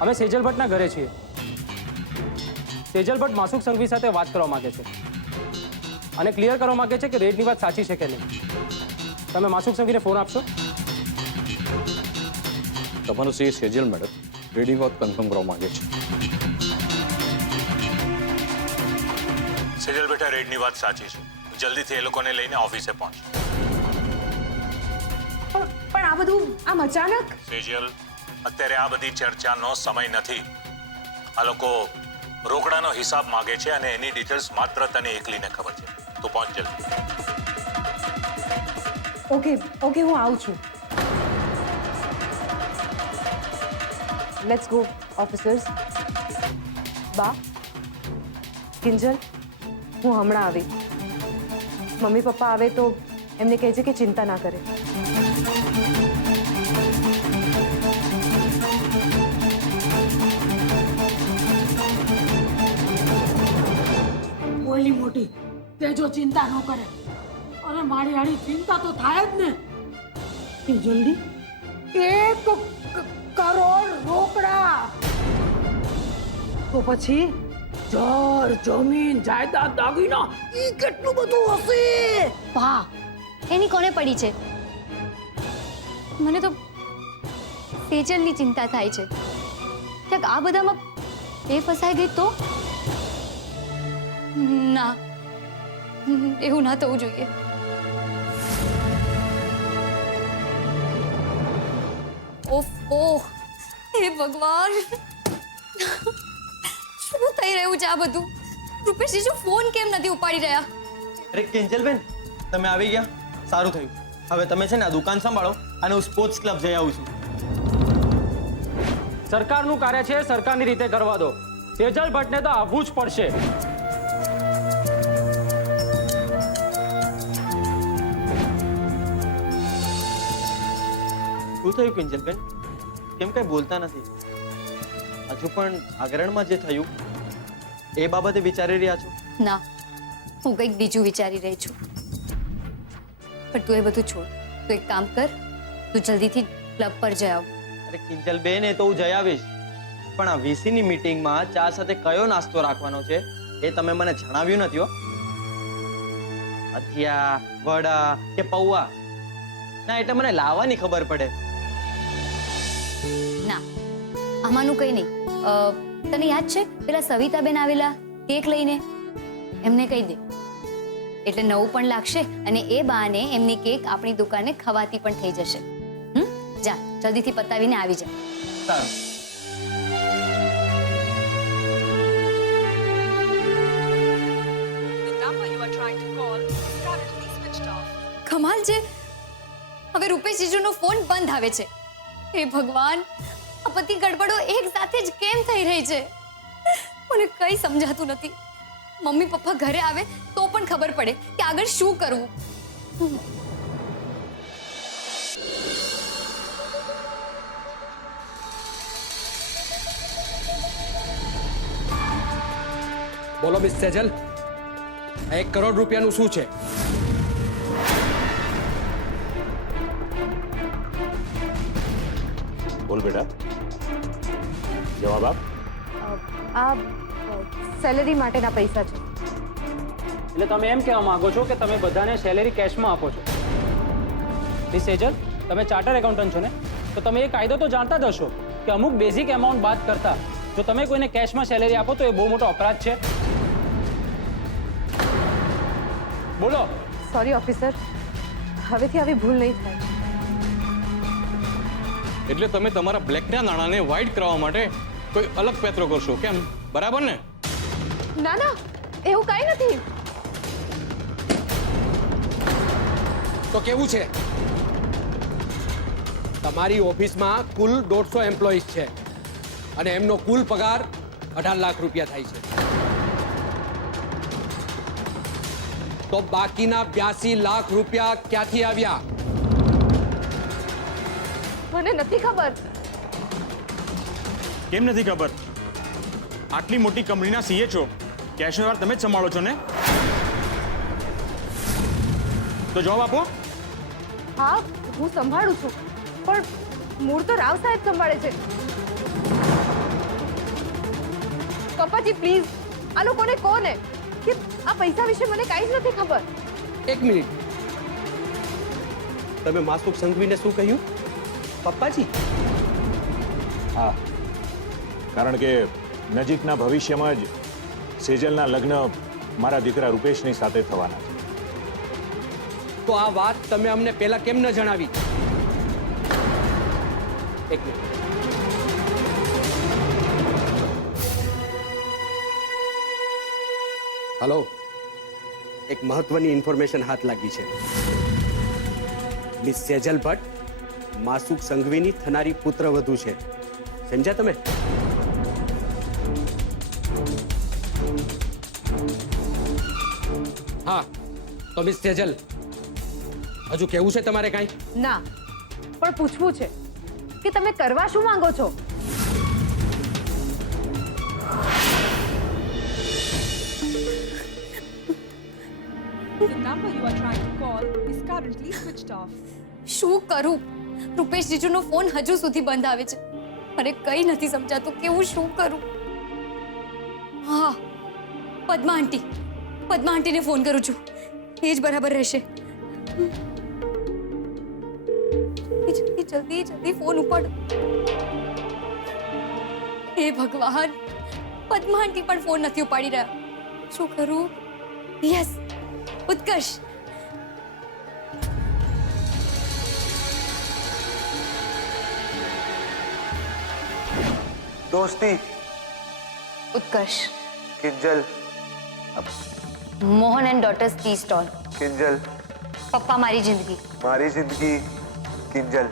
અમે સેજલ ભટ્ટના ઘરે છીએ. સેજલ ભટ્ટ માસુક સંઘવી સાથે વાત કરવા માંગે છે અને ક્લિયર કરવા માંગે છે કે રેડની વાત સાચી છે કે નહીં. તમે માસુક સંઘવીને ફોન આપશો? તમારું સી સેજલ મેડમ રેડની વાત કન્ફર્મ કરવા માંગે છે. સેજલ બેટા, રેડની વાત સાચી છે. જલ્દીથી એ લોકોને લઈને ઓફિસે પહોંચ. પણ આ બધું આમ અચાનક. સેજલ, અત્યારે આ બધી ચર્ચાનો સમય નથી. આ લોકો રોકડાનો હિસાબ માંગે છે અને એની ડિટેલ્સ માત્ર તને એકલીને ખબર છે. તું પહોંચ જલ્દી. ઓકે ઓકે, હું આવું છું. Let's go officers. બા, કિંજલ, હું હમણાં આવી. મમ્મી પપ્પા આવે તો એમને કહેજે કે ચિંતા ના કરે. ઓલી મોટી તે જો ચિંતા ન કરે. અરે મારી આડી ચિંતા તો થાય જ ને. એ જલ્દી 1 કરોડ રોકડા તો પછી ઘર જમીન જાયદાદ દાગીના ઈ કેટલું બધું હશે. વાહ, એની કોને પડી છે? મને તો સેજલની ચિંતા થાય છે. ક્યાંક આ બધામાં એ ફસાઈ ગઈ તો? ના, એવું ના થવું જોઈએ. ઓહ, હે ભગવાન, શું થઈ રહ્યું છે આ બધું? રૂપેશજી શું ફોન કેમ નથી ઉપાડી રહ્યા? અરે કિંજલબેન, તમે આવી ગયા, સારું થયું. હવે તમે છે ને આ દુકાન સંભાળો અને હું સ્પોર્ટ્સ ક્લબ જઈ આવું છું. સરકારનું કાર્ય છે, સરકારની રીતે કરવા દો. સેજલ ભટ્ટને તો આવવું જ પડશે. શું થયું કિંજલબેન? કેમ કઈ બોલતા નથી? હજુ પણ જાગરણમાં જે થયું એ બાબતે વિચારી રહ્યા છો? ના, હું કંઈક બીજું વિચારી રહી છું. પણ તું એ બધું છોડ. તું એક કામ કર, તું જલ્દીથી ક્લબ પર જઈ આવ. અરે કિંજલબેન, એ તો હું જઈ આવીશ, પણ આ વીસીની મીટિંગમાં ચા સાથે કયો નાસ્તો રાખવાનો છે એ તમે મને જણાવ્યું નથી હો. અથિયા, વડા કે પૌવા? ના, એટલે મને લાવવાની ખબર પડે. ના, આમાંનું કંઈ નહીં. તને યાદ છે પેલા સવિતાબેન આવેલા કેક લઈને? એમને કહી દે એટલે નવું પણ લાગશે અને એ બહાને એમની કેક આપણી દુકાને ખવાતી પણ થઈ જશે. જા જલ્દીથી પતાવીને આવી જા. સારું. કમાલ છે, હવે રૂપેશ જીજુનો ફોન બંધ આવે છે. હે ભગવાન, આ બધી ગડબડો એક સાથે જ કેમ થઈ રહી છે? મને કંઈ સમજાતું નથી. મમ્મી પપ્પા ઘરે આવે તો પણ ખબર પડે કે આગળ શું કરવું. બોલો મિસ સેજલ, 1 કરોડ રૂપિયાનું શું છે? બોલ બેટા, જવાબ આપ. આ સેલેરી માટેના પૈસા છે. એટલે તમે એમ કહેવા માંગો છો કે તમે બધાને સેલેરી કેશમાં આપો છો? મિસ સેજલ, તમે ચાર્ટર એકાઉન્ટન્ટ છો ને, તો તમે એ કાયદો તો જાણતા જ હશો કે અમુક બેઝિક એમાઉન્ટ બાદ કરતા જો તમે કોઈને કેશમાં સેલેરી આપો તો એ બહુ મોટો અપરાધ છે. બોલો. સોરી ઓફિસર, હવેથી આવી ભૂલ નહીં થાય. એટલે તમે તમારા બ્લેકના નાણાંને વ્હાઇટ કરાવવા માટે કોઈ અલગ પેત્રો કરશો કેમ? બરાબર ને? ના ના, એવું કાંઈ નથી. તો કેવું છે? તમારી ઓફિસમાં કુલ 150 એમ્પ્લોઈઝ છે અને એમનો કુલ પગાર 18 લાખ રૂપિયા થાય છે. તો બાકીના 82 લાખ રૂપિયા ક્યાંથી આવ્યા? મને નથી ખબર. કેમ નથી ખબર? આટલી મોટી કંપનીના સીએ છો, કેશનો વ્યવહાર તમે જ સંભાળો છો ને? તો જવાબ આપો. હા, હું સંભાળું છું, પણ મૂળ તો રાવ સાહેબ સંભાળે છે. પપ્પાજી પ્લીઝ, આ લોકોને કોને કે આ પૈસા વિશે મને કાંઈ જ નથી ખબર. 1 મિનિટ, તમે માસુક સંઘવીને શું કહ્યું? પપ્પાજી? હા, કારણ કે નજીકના ભવિષ્યમાં જ સેજલના લગ્ન મારા દીકરા રૂપેશની સાથે થવાના છે. તો આ વાત તમે અમને પહેલા કેમ ન જણાવી? 1 મિનિટ. હલો, એક મહત્વની ઇન્ફોર્મેશન હાથ લાગી છે. મિસ સેજલ ભટ્ટ માસુક સંઘવીની થનારી પુત્રવધુ છે. સમજ્યા તમે? હા, તો મિસ સેજલ, હજુ કેવું છે તમારે કાંઈ? ના, પણ પૂછવું છે કે તમે કરવા શું માંગો છો? શું કરું? રૂપેશ જીજુનો ફોન હજુ સુધી બંધ આવે છે. મને કંઈ નથી સમજાતું કે હું શું કરું. હા, પદ્મા આંટીને ફોન કરું છું, એ જ બરાબર રહેશે. જલ્દી ફોન ઉપાડો. હે ભગવાન, પદ્મા આંટી પણ ફોન નથી ઉપાડી રહ્યા. શું કરું? યસ, ઉત્કર્ષ. दोस्ती, Utkarsh. Kinjal, Mohan and daughters tea stall. Kinjal, પપ્પા મારી જિંદગી. मारी जिंदगी, किंजल.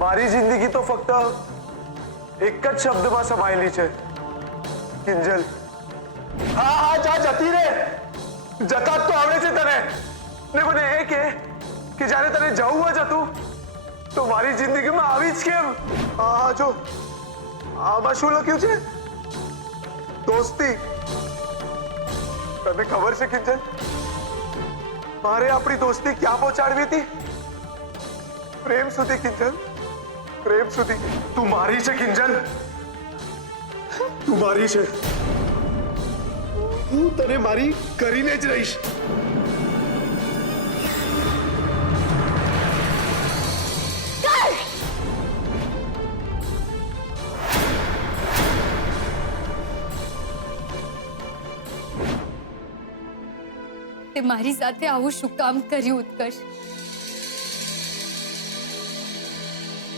मारी जिंदगी तो फक्त एक જ શબ્દમાં સમાયેલી છે, કિંજલ. હા હા, જા જતી રે. જતા તો આવડે છે તને. ને મને એ કે જ્યારે તને જવું જ હતું તો મારી જિંદગીમાં આવી જ કેમ? હા જો, આમાં શું લખ્યું છે? દોસ્તી. તને ખબર છે કિંજલ, મારે આપણી દોસ્તી ક્યાં પહોંચાડવી હતી? પ્રેમ સુધી કિંજલ, પ્રેમ સુધી. તું મારી છે કિંજલ, તું મારી છે. હું તને મારી કરીને જ રહીશ. મારી સાથે આવું શું કામ કર્યું ઉત્કર્ષ?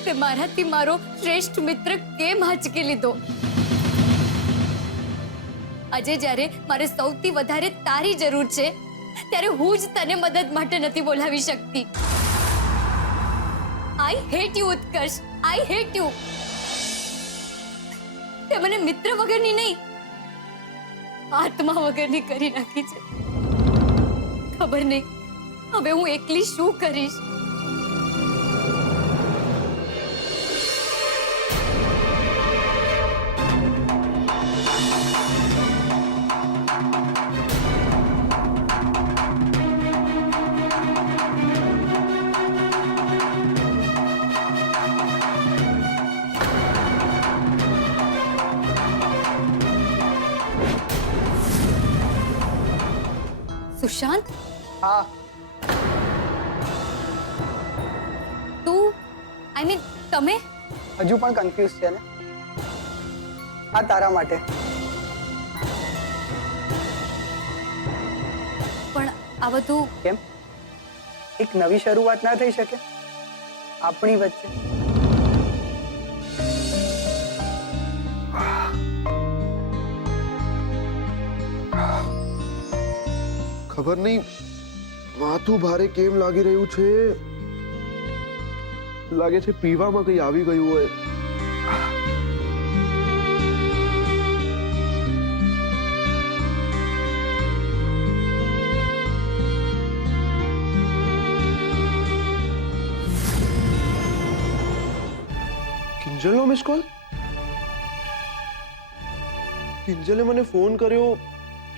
તે મારાથી મારો શ્રેષ્ઠ મિત્ર કેમ આંચકી લીધો? આજે જ્યારે મારે સૌથી વધારે તારી જરૂર છે ત્યારે હું જ તને મદદ માટે નથી બોલાવી શકતી. I hate you Utkarsh, I hate you. તે મને મિત્ર વગરની નહીં, આત્મા વગરની કરી નાખી છે. ખબર નહીં હવે હું એકલી શું કરીશ. સુશાંત, હા તું આઈ મીન તમે હજુ પણ કન્ફ્યુઝ છે ને? આ તારા માટે. પણ આ બધું કેમ? એક નવી શરૂઆત ના થઈ શકે આપણી વચ્ચે? ખબર નહીં માથું ભારે કેમ લાગી રહ્યું છે. લાગે છે પીવામાં કંઈ આવી ગયું હોય. કિંજલનો મિસ કોલ? કિંજલે મને ફોન કર્યો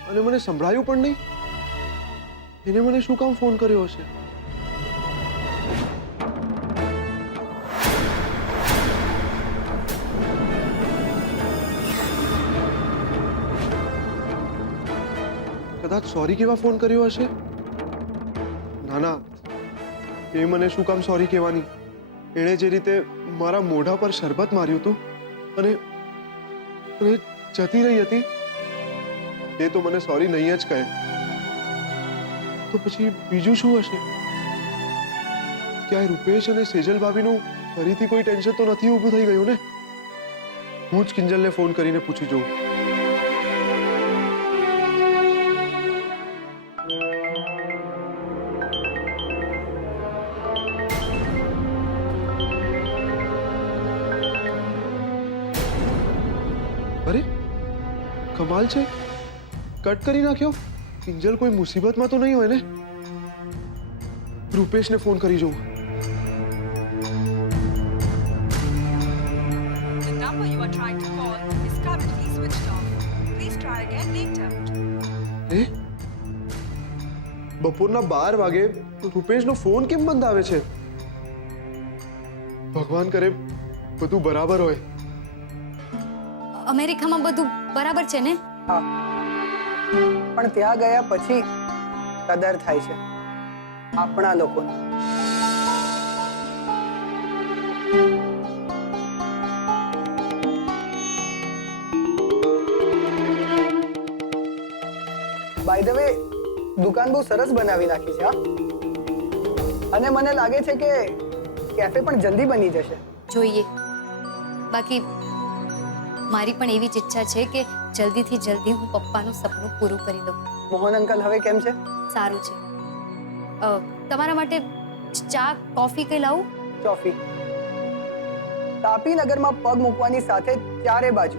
અને મને સંભળાયું પણ નહીં. એને મને શું કામ ફોન કર્યો હશે? કદાચ સોરી કેવા ફોન કર્યો હશે? ના ના, એ મને શું કામ સોરી કહેવાની? એણે જે રીતે મારા મોઢા પર શરબત માર્યું હતું અને જતી રહી હતી, એ તો મને સોરી નહીં જ કહે. તો પછી બીજું શું હશે? ક્યાંય રૂપેશ અને સેજલ ભાભીનું ફરીથી કોઈ ટેન્શન તો નથી ઊભું થઈ ગયું ને? હું જ કિંજલને ફોન કરીને પૂછી જોઉં. અરે કમાલ છે, કટ કરી નાખ્યો. કિંજલ કોઈ મુસીબતમાં તો નહીં હોય ને? રૂપેશને ફોન કરી જોઉં. The number you are trying to call is currently switched off. Please try again later. એ બપોરના 12 વાગે રૂપેશનો ફોન કેમ બંધ આવે છે? ભગવાન કરે બધું બરાબર હોય. અમેરિકામાં બધું બરાબર છે ને? હા, પણ ત્યાં ગયા પછી કદર થાય છે આપણા લોકોની. બાય ધ વે, દુકાન બહુ સરસ બનાવી નાખી છે. હા, અને મને લાગે છે કે કેફે પણ જલ્દી બની જશે. જોઈએ. બાકી મારી પણ એવી જ ઈચ્છા છે કે જલ્દીથી જલ્દી હું પપ્પાનું સપનું પૂરું કરી દઉં. મોહન અંકલ હવે કેમ છે? સારું છે. તમારા માટે ચા કોફી કઈ લાવું? ચોફી. તાપી નગરમાં પગ મૂકવાની સાથે ચારે બાજુ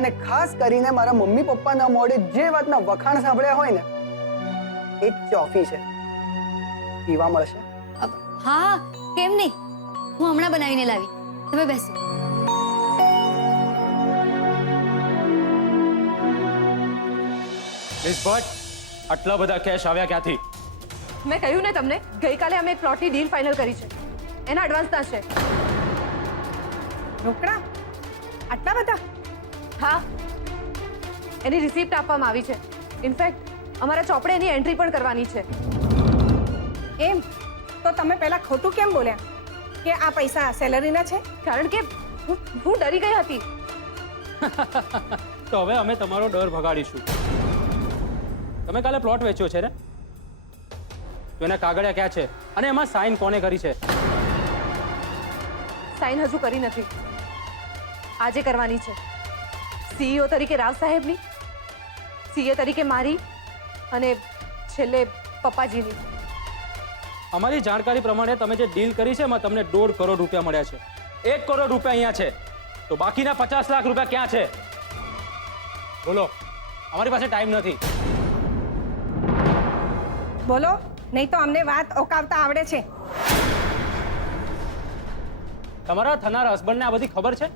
અને ખાસ કરીને મારા મમ્મી પપ્પાના મોઢે જે વાતના વખાણ સાંભળ્યા હોય ને, એ ચોફી છે. પીવા મળશે? હા, કેમ નહીં, હું હમણાં બનાવીને લાવી. તમે બેસો. મિસ ભટ્ટ, આટલા બધા કેશ આવ્યા ક્યાંથી? મેં કહ્યું ને તમને, ગઈકાલે અમે એક પ્લોટની ડીલ ફાઇનલ કરી છે. એના એડવાન્સના છે. રોકડા આટલા બધા? હા, એની રિસિપ્ટ આપવામાં આવી છે. ઇનફેક્ટ અમારા ચોપડે એની એન્ટ્રી પણ કરવાની છે. એમ તો તમે પહેલા ખોટું કેમ બોલ્યા કે આ પૈસા સેલરીના છે? કારણ કે હું ડરી ગઈ હતી. તો હવે અમે તમારો ડર ભગાડીશું. તમે કાલે પ્લોટ વેચ્યો છે ને? તો એના કાગળિયા ક્યાં છે અને એમાં સાઇન કોને કરી છે? સાઈન હજુ કરી નથી, આજે કરવાની છે. સીઈઓ તરીકે રાવ સાહેબની, સીએ તરીકે મારી અને છેલ્લે પપ્પાજીની. અમારી જાણકારી પ્રમાણે તમે જે ડીલ કરી છે એમાં તમને 1.5 કરોડ રૂપિયા મળ્યા છે. 1 કરોડ રૂપિયા અહીંયા છે, તો બાકીના 50 લાખ રૂપિયા ક્યાં છે? બોલો, અમારી પાસે ટાઈમ નથી. બોલો, નહીં તો અમને વાત ઓકાવતા આવડે છે. તમારા થનાર હસબન્ડને આ બધી ખબર છે?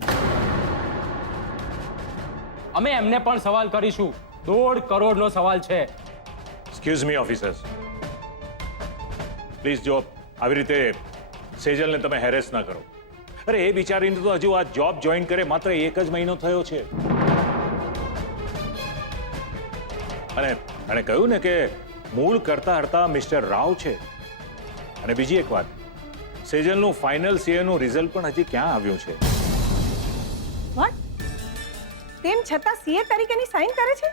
અમે એમને પણ સવાલ કરીશું. 1.5 કરોડનો સવાલ છે. એક્સક્યુઝ મી ઓફિસર્સ, પ્લીઝ જો આવી રીતે સેજલને તમે હેરેસ ના કરો. અરે એ બિચારીને તો હજુ આ જોબ જોઈન કરે માત્ર 1 જ મહિનો થયો છે. અને એણે કહ્યું ને કે મૂળ કરતા હરતા મિસ્ટર રાવ છે. અને બીજી એક વાત, સેજલનું ફાઇનલ સીએનું રિઝલ્ટ પણ હજી ક્યાં આવ્યું છે? વોટ? તેમ છતાં સીએ તરીકેની સાઈન કરે છે?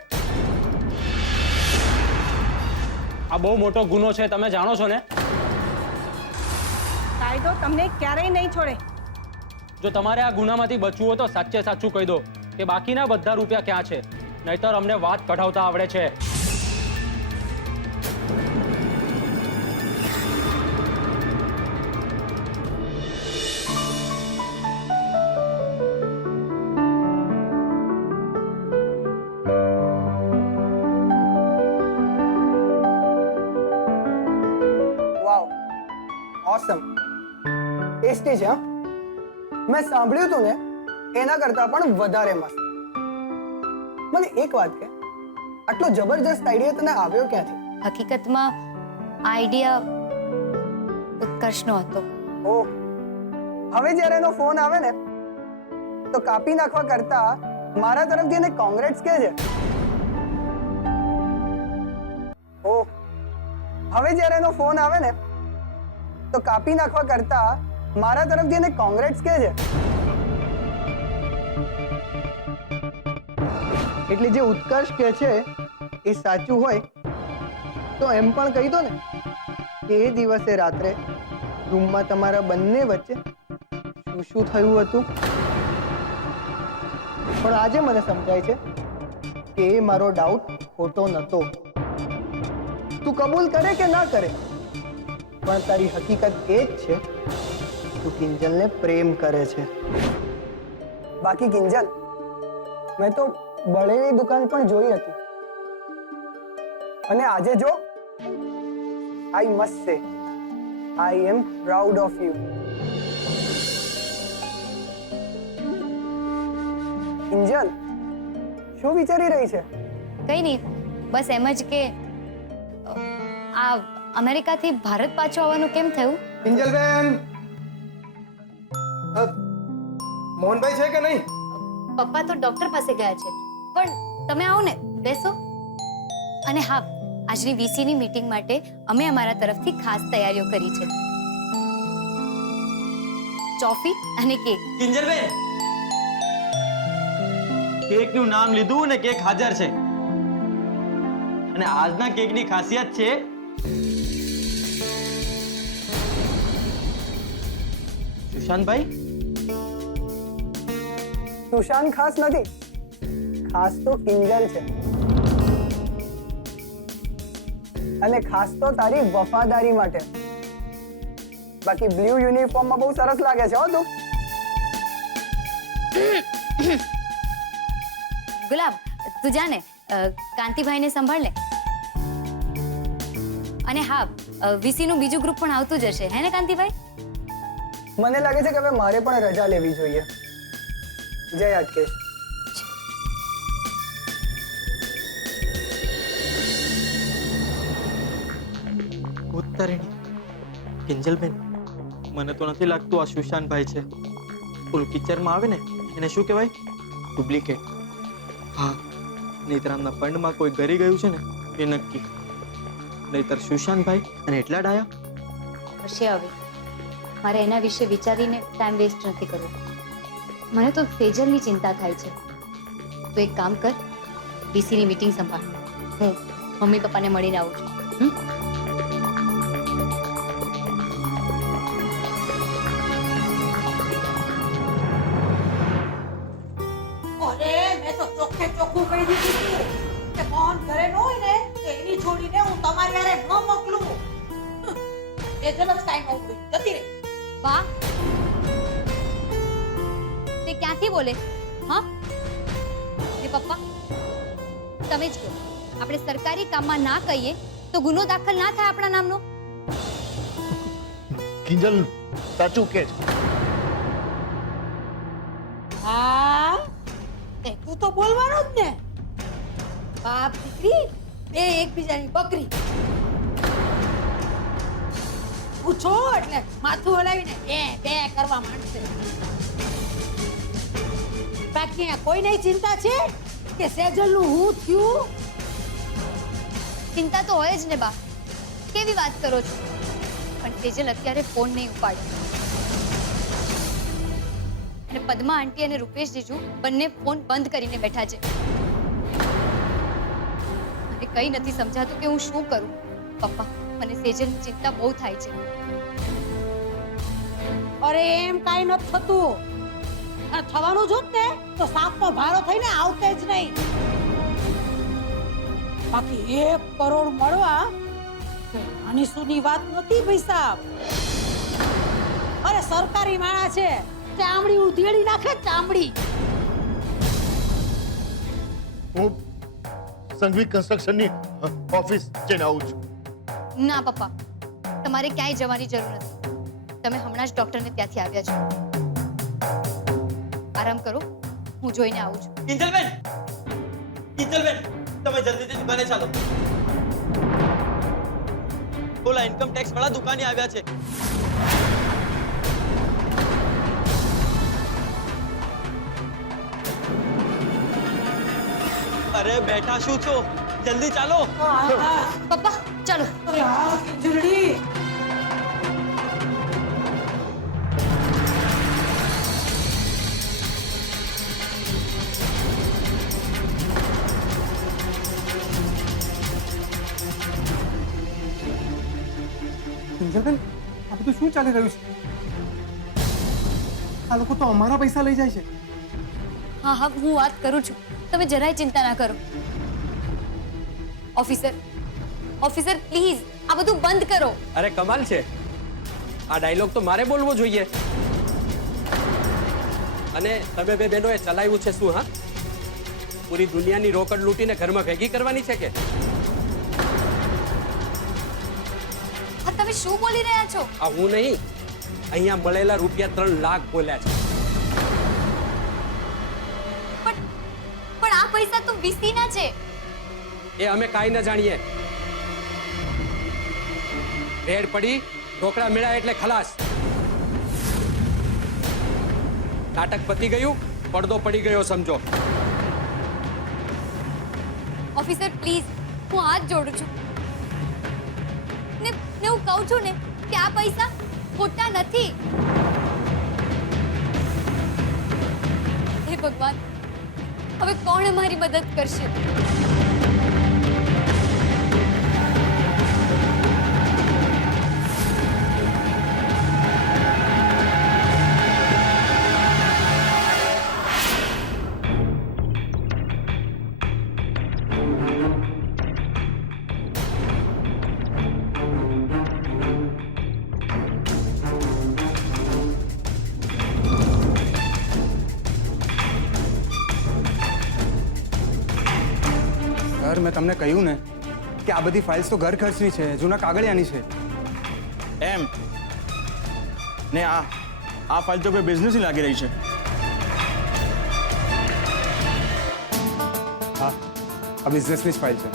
આ બહુ મોટો ગુનો છે, તમે જાણો છો ને? કાયદો તમને ક્યારેય નહીં છોડે. જો તમારે આ ગુનામાંથી બચવું હોય તો સાચે સાચું કહી દો કે બાકીના બધા રૂપિયા ક્યાં છે, નહીતર અમને વાત કઢાવતા આવડે છે. વાવ, ઓસમ, ટેસ્ટી છે. હા, મેં સાંભળ્યું હતું ને એના કરતા પણ વધારે મસ્ત. મને એક વાત કે, આટલો જબરજસ્ત આઈડિયા તને આવ્યો ક્યાંથી? હકીકતમાં આ આઈડિયા ઉત્કર્ષનો હતો. ઓહ, હવે જ્યારે એનો ફોન આવે ને તો કાપી નાખવા કરતા મારા તરફથી એને કોંગ્રેટ્સ કહેજે. ઓહ, હવે જ્યારે એનો ફોન આવે ને તો કાપી નાખવા કરતા મારા તરફથી એને કોંગ્રેટ્સ કહેજે. એટલે જે ઉત્કર્ષ કહે છે એ સાચું હોય તો એમ પણ કહી દો ને કે એ દિવસે રાત્રે રૂમમાં તમારા બંને વચ્ચે શું શું થયું હતું. પણ આજે મને સમજાય છે કે એ મારો ડાઉટ ખોટો નહોતો. તું કબૂલ કરે કે ના કરે, પણ તારી હકીકત એ જ છે, તું કિંજલને પ્રેમ કરે છે. બાકી કિંજલ, મેં તો બળેની દુકાન પણ જોઈ હતી અને આજે જો, આઈ મસ્ટ સે આઈ એમ પ્રાઉડ ઓફ યુ. કિંજલ, શું વિચારી રહી છે? કઈ નહીં, બસ એમ જ કે આ અમેરિકાથી ભારત પાછું આવવાનું કેમ થયું? કિંજલબેન, મોહનભાઈ છે કે નહીં? પપ્પા તો ડોક્ટર પાસે ગયા છે, પણ તમે આવો ને, બેસો. અને હા, આજની વીસીની મીટિંગ માટે અમે અમારા તરફથી ખાસ તૈયારીઓ કરી છે. ચોફી અને કેક. કિંજલબેન, કેકનું નામ લીધું ને કેક હાજર છે. અને આજના કેકની ખાસિયત છે સુશાંતભાઈ. સુશાંત ખાસ નથી, ખાસ તો કિંજલ છે. અને ખાસ તો તારી વફાદારી માટે. બાકી બ્લુ યુનિફોર્મમાં બહુ સરસ લાગે છે હો તું. ગુલાબ, તું જાને કાંતિભાઈને સંભાળ લે. અને હા, વીસીનું બીજું ગ્રુપ પણ આવતું જ હશે, હે ને કાંતિભાઈ? મને લાગે છે કે હવે મારે પણ રજા લેવી જોઈએ. જય અટકેશ. ઉત્તરીણી, કિંજલબેન, મને તો નથી લાગતું આ સુશાંતભાઈ છે. પેલું પિક્ચરમાં આવે ને એને શું કહેવાય? ડુપ્લિકેટ. હા, નહીતર આમના ફંડમાં કોઈ ગરી ગયું છે ને એ નક્કી. નહીતર સુશાંતભાઈ અને એટલા ડાયા. હશે હવે, મારે એના વિશે વિચારીને ટાઈમ વેસ્ટ નથી કરવો. મને તો સેજલની ચિંતા થાય છે. તો એક કામ કર, વીસીની મીટિંગ સંભાળ. હું મમ્મી પપ્પાને મળીને આવું છું. ચોખ્ખું કહી દીધું તું કે મોહન ઘરે ન હોય ને તો એની છોડીને હું તમારી હારે ન મોકલું. એ જલક ટાઈમ આવતું જતી રહી. વાહ, તે ક્યાંથી બોલે? હા એ પપ્પા તમે જ કહો, આપણે સરકારી કામમાં ના કહીએ તો ગુનો દાખલ ના થાય આપણા નામનો? કિંજલ સાચું કે છે. હા તે તું તો બોલવાનો જ ને. બાપ દીકરી બે એકબીજાની બકરી. પૂછો એટલે માથું હલાવીને બે બે કરવા માંડશે. બાકી અહીંયા કોઈને ચિંતા છે કે સેજલનું હું થયું? ચિંતા તો હોય જ ને બા, કેવી વાત કરો છો? પણ સેજલ અત્યારે ફોન નહીં ઉપાડે અને પદ્મા આંટી અને રૂપેશ જીજુ બંને ફોન બંધ કરીને બેઠા છે. મને કઈ નથી સમજાતું કે હું શું કરું. પપ્પા, મને સેજલની ચિંતા બહુ થાય છે. અરે એમ કાઈ નથી થતું. અને થવાનું જોત ને તો સાપનો ભારો થઈને આવતે જ નહીં. બાકી 1 કરોડ મળવા આની સુની વાત નથી ભાઈ સાહેબ. અરે સરકારી માણસ છે, ચામડી ઉધેડી નાખે ચામડી. હું સંઘવી કન્સ્ટ્રક્શનની ઓફિસ જઈને આવું છું. ના પપ્પા, તમારે ક્યાંય જવાની જરૂર નથી. તમે હમણાં જ ડોક્ટરને ત્યાંથી આવ્યા છો. આરામ કરો, હું જોઈને આવું છું. કિંજલબેન, કિંજલબેન, તમે જલ્દીથી દુકાને ચાલો. ઓલા ઇન્કમ ટેક્સ વાળા દુકાને આવ્યા છે. અરે બેઠા શું છો? જલ્દી ચાલો. પપ્પા ચાલો. જલ્દી. કિંજલબેન, આ બધું શું ચાલી રહ્યું છે? આ લોકો તો અમારા પૈસા લઈ જાય છે. હા હા, હું વાત કરું છું, તમે જરાય ચિંતા ના કરો. ઓફિસર, ઓફિસર પ્લીઝ આ બધું બંધ કરો. અરે કમાલ છે, આ ડાયલોગ તો મારે બોલવો જોઈએ. અને તમે બે બહેનોએ ચલાવ્યું છે શું? હા, પૂરી દુનિયાની રોકડ લૂંટીને ઘરમાં ભેગી કરવાની છે કે? હા, તમે શું બોલી રહ્યા છો? આ હું નહીં, અહીંયા મળેલા રૂપિયા 3 લાખ બોલ્યા છે. પણ આ પૈસા તો વીસીના છે. એ અમે કાંઈ ન જાણીએ. રેડ પડી, રોકડા મેળા એટલે ખલાસ. નાટક પતી ગયું, પડદો પડી ગયો સમજો. ઓફિસર પ્લીઝ, હું હાથ જોડું છું ને હું કહું છું ને કે આ પૈસા ખોટા નથી. હે ભગવાન, હવે કોણ મારી મદદ કરશે? સર, મેં તમને કહ્યું ને કે આ બધી ફાઇલ્સ તો ઘર ખર્ચની છે, જૂના કાગળિયાની છે. એમ ને આ ફાઇલ તો કોઈ બિઝનેસ લાગી રહી છે. હા, આ બિઝનેસની જ ફાઇલ છે.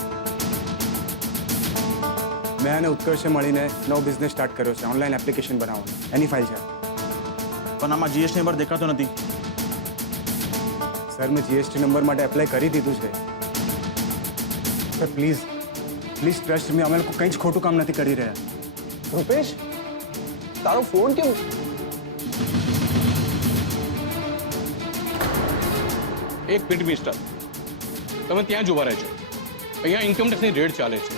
મેં અને ઉત્કર્ષે મળીને નવો બિઝનેસ સ્ટાર્ટ કર્યો છે, ઓનલાઈન એપ્લિકેશન બનાવવાનો. એની ફાઇલ છે. પણ આમાં જીએસટી નંબર દેખાતો નથી. સર, મેં જીએસટી નંબર માટે એપ્લાય કરી દીધું છે. Sir please please trust me, અમે લોકો કંઈ જ ખોટું કામ નથી કરી રહ્યા. રૂપેશ, તારો ફોન કેમ? એક મિનિટ મિસ્ટર, તમે ત્યાં જ ઉભા રહેજો. અહીંયા ઇન્કમ ટેક્સની રેડ ચાલે છે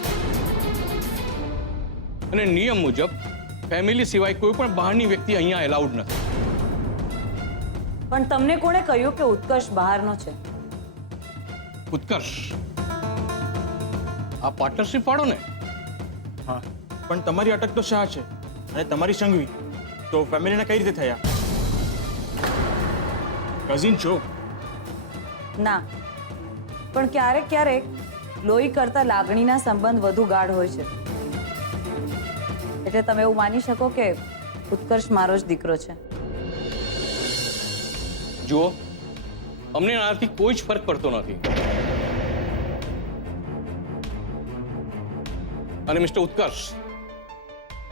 અને નિયમ મુજબ ફેમિલી સિવાય કોઈ પણ બહારની વ્યક્તિ અહીંયા એલાઉડ નથી. પણ તમને કોણે કહ્યું કે ઉત્કર્ષ બહારનો છે? ઉત્કર્ષ, આ પાર્ટનરશિપ વાળો ને? હા, પણ તમારી અટક તો શાહ છે અને તમારી સંઘવી તો ફેમિલીના કઈ રીતે થયા? કઝિન છો? ના, પણ ક્યારેક ક્યારેક લોહી કરતા લાગણીના સંબંધ વધુ ગાઢ હોય છે. એટલે તમે એવું માની શકો કે ઉત્કર્ષ મારો જ દીકરો છે. જુઓ, અમને આનાથી કોઈ જ ફરક પડતો નથી. અને મિસ્ટર ઉત્કર્ષ,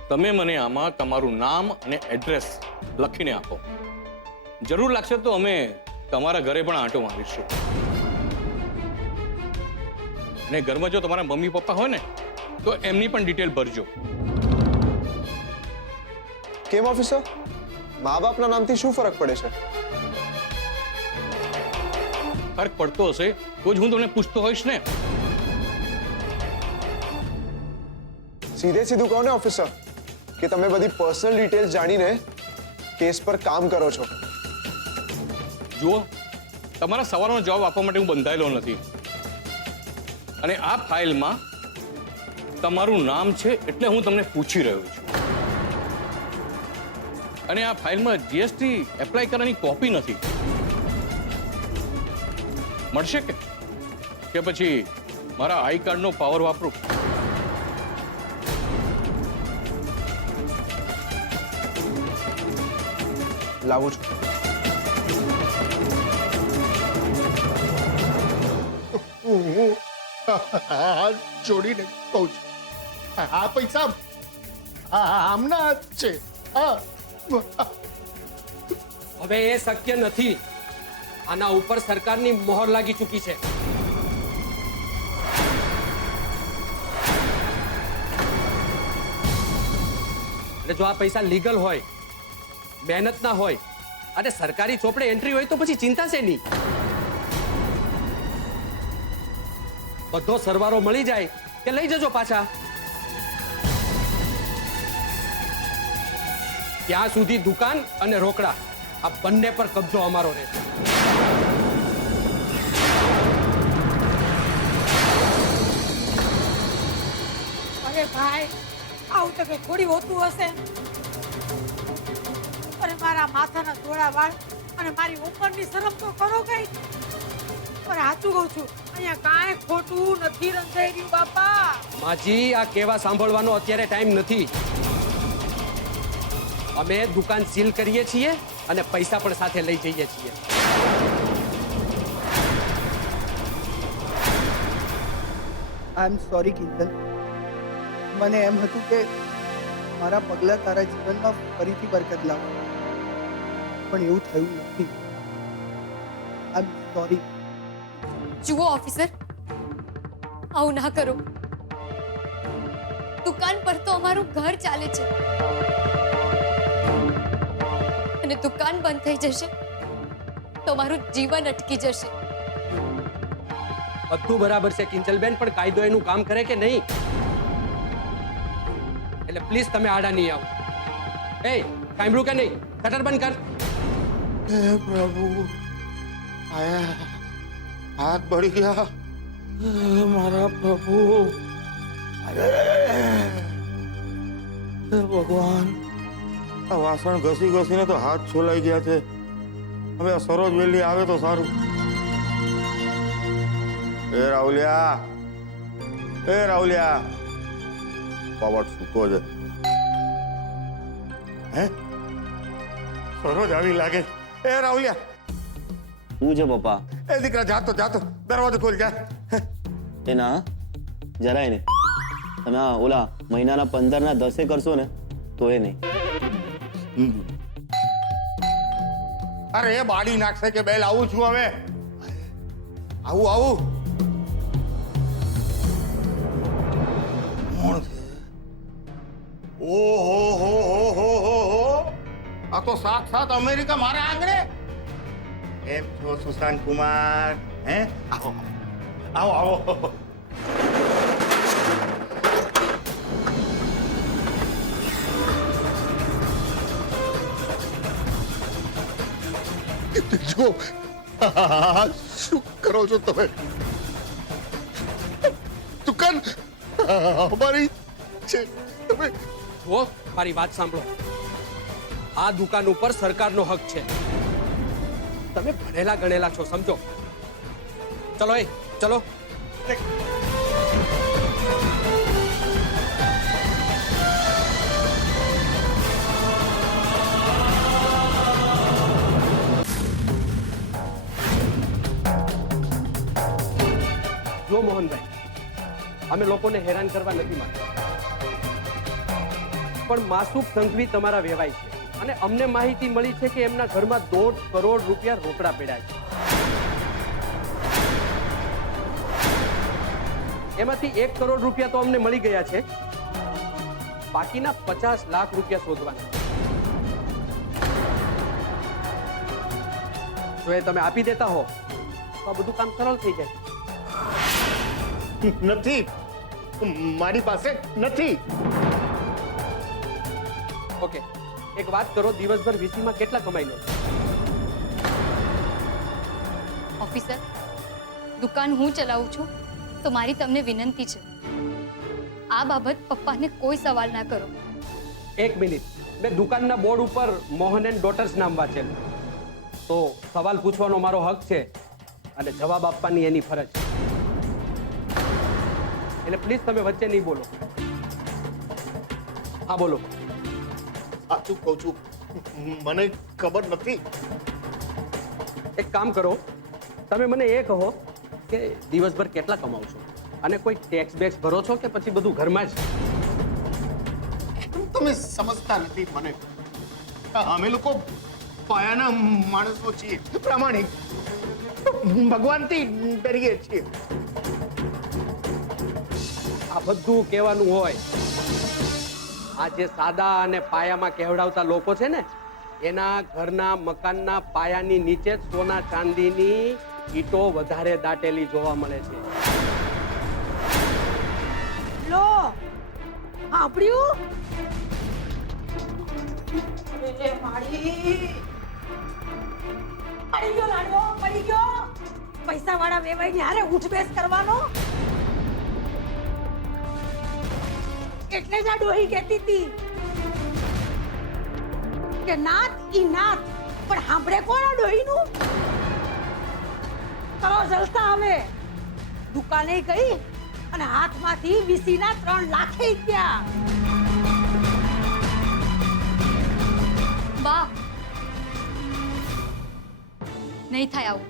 તમે મને આમાં તમારું નામ અને એડ્રેસ લખીને આપો. જરૂર લાગશે તો અમે તમારા ઘરે પણ આંટો મારીશું. અને ઘરમાં જો તમારા મમ્મી પપ્પા હોય ને તો એમની પણ ડિટેલ ભરજો. કેમ ઓફિસર, મા બાપના નામથી શું ફરક પડે છે? ફરક પડતો હશે તો જ હું તમને પૂછતો હોઈશ ને. સીધે સીધું કહો ને ઓફિસર કે તમે બધી પર્સનલ ડિટેલ્સ જાણીને કેસ પર કામ કરો છો. જુઓ, તમારા સવાલનો જવાબ આપવા માટે હું બંધાયેલો નથી. અને આ ફાઇલમાં તમારું નામ છે એટલે હું તમને પૂછી રહ્યો છું. અને આ ફાઇલમાં જીએસટી એપ્લાય કરવાની કોપી નથી. મળશે કે પછી મારા આઈ કાર્ડનો પાવર વાપરું? લાવું છું. હું હાથ જોડીને કહું છું, આ પૈસા આમના જ છે. હવે એ શક્ય નથી. આના ઉપર સરકારની મોહર લાગી ચૂકી છે. એટલે જો આ પૈસા લીગલ હોય, મહેનત ના હોય અને સરકારી ચોપડે એન્ટ્રી હોય તો પછી ચિંતા છે નહીં. બધો સરવારો મળી જાય કે લઈ જજો પાછા. ત્યાં સુધી દુકાન અને રોકડા આ બંને પર કબજો અમારો રહેશે. અરે ભાઈ, આવું તો કઈ થોડી હોતું હશે. અરે મારા માથાના થોડા વાળ અને મારી ઉપરની શરમ તો કરો કઈ. અરે સાચું કહું છું, અહીંયા કાંઈ ખોટું નથી રંધાઈ રહ્યું બાપા. માજી, આ કેવા સાંભળવાનો અત્યારે ટાઈમ નથી. અમે દુકાન સીલ કરીએ છીએ અને પૈસા પણ સાથે લઈ જઈએ છીએ. આઈ એમ સોરી કિંજલ, મને એમ હતું કે મારા પગલાં તારા જીવનમાં ફરીથી બરકત લાવે, પણ એવું થયું નથી. આઈ એમ સોરી. જુઓ ઓફિસર, આવું ના કરો. દુકાન પર તો અમારું ઘર ચાલે છે અને દુકાન બંધ થઈ જશે તો મારું જીવન અટકી જશે. બધું બરાબર છે કિંજલબેન, પણ કાયદો એનું કામ કરે કે નહીં? એટલે પ્લીઝ તમે આડા નહીં આવો. એ સાંભળ્યું કે નહીં? શટર બંધ કર. હે પ્રભુ, આયા હાથ બળી ગયા. મારા પ્રભુ, હે ભગવાન, આ વાસણ ઘસી ઘસીને તો હાથ છોલાઈ ગયા છે. હવે આ સરોજ વેલી આવે તો સારું. એ રાહુલિયા, એ રાહુલિયા, પાવટ સૂતો છે. હે સરોજ આવી લાગે. એ રાહુલિયા, શું છે પપ્પા? એ દીકરા, જાતો જાતો દરવાજો ખોલ જા. એ ના, જરાય નહીં. તમે આ ઓલા મહિનાના 15 ના 10 કરશો ને તો એ નહીં. અરે એ બાડી નાખશે કે બેલ. આવું છું હવે. આવું આવું. કોણ છે? ઓહો હો હો હો હો હો, આ તો સાક્ષાત અમેરિકા મારા આંગણે. એમ છો સુશાંત કુમાર? હે, આવો આવો આવો. જો શું કરો છો તમે? અમારી છે તમે જુઓ મારી વાત સાંભળો, આ દુકાન ઉપર સરકારનો હક છે. તમે ભણેલા ગણેલા છો, સમજો. ચલો ચલો. જો મોહનભાઈ, અમે લોકોને હેરાન કરવા નથી માંગતા, પણ માસૂક સંઘવી તમારા વેવાય છે અને અમને માહિતી મળી છે કે એમના ઘરમાં 1.5 કરોડ રૂપિયા રોકડા પડ્યા છે. એમાંથી 1 કરોડ રૂપિયા તો અમને મળી ગયા છે, બાકીના 50 લાખ રૂપિયા શોધવાના. જો એ તમે આપી દેતા હો તો આ બધું કામ સરળ થઈ જાય. નથી, મારી પાસે નથી. ઓકે, એક વાત કરો, દિવસભર વીસીમાં કેટલા કમાઈ લો? ઓફિસર, દુકાન હું ચલાવું છું તો મારી તમને વિનંતી છે, આ બાબત પપ્પાને કોઈ સવાલ ના કરો. એક મિનિટ, મેં દુકાનના બોર્ડ ઉપર મોહન એન્ડ ડોટર્સ નામ વાંચેલું, તો સવાલ પૂછવાનો મારો હક છે અને જવાબ આપવાની એની ફરજ. એટલે પ્લીઝ તમે વચ્ચે નહીં બોલો. હા બોલો. સાચું કહું છું, મને ખબર નથી. એક કામ કરો, તમે મને એ કહો કે દિવસભર કેટલા કમાવ છો અને કોઈ ટેક્સ બેક્સ ભરો છો કે પછી બધું ઘરમાં જ? તમે સમજતા નથી મને. અમે લોકો પાયાના માણસો છીએ, પ્રામાણિક, ભગવાનથી ડરીએ છીએ. આ બધું કહેવાનું હોય, આ જે સાદા અને પાયામાં કહેવડાવતા લોકો છે ને, એના ઘરના મકાનના પાયાની નીચે સોના ચાંદીની ઈંટો વધારે દાટેલી જોવા મળે છે. લો સાંભળ્યું? અરે માળી પડી ગયો લાડવો, પડી ગયો. પૈસા વાળા વેવાઈને હારે ઉઠબેસ કરવાનો. એટલે જ આ ડોહી કહેતી હતી કે નાથ ઈ નાથ, પણ સાંભળે કોણ આ ડોહીનું? કરો જલસા હવે. દુકાને ગઈ અને હાથમાંથી વીસીના 3 લાખ ગયા. બા, નહીં થાય આવું.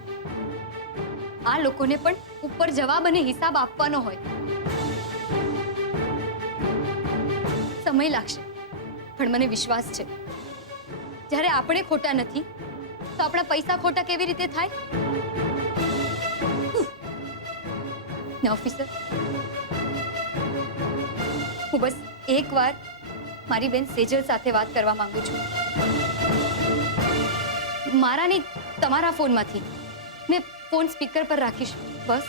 આ લોકોને પણ ઉપર જવાબ અને હિસાબ આપવાનો હોય. સમય લાગશે, પણ મને વિશ્વાસ છે, જ્યારે આપણે ખોટા નથી તો આપણા પૈસા ખોટા કેવી રીતે થાય? ને ઓફિસર, હું બસ એકવાર મારી બેન સેજલ સાથે વાત કરવા માંગુ છું. મારા નહીં, તમારા ફોનમાંથી. ને ફોન સ્પીકર પર રાખીશ, બસ.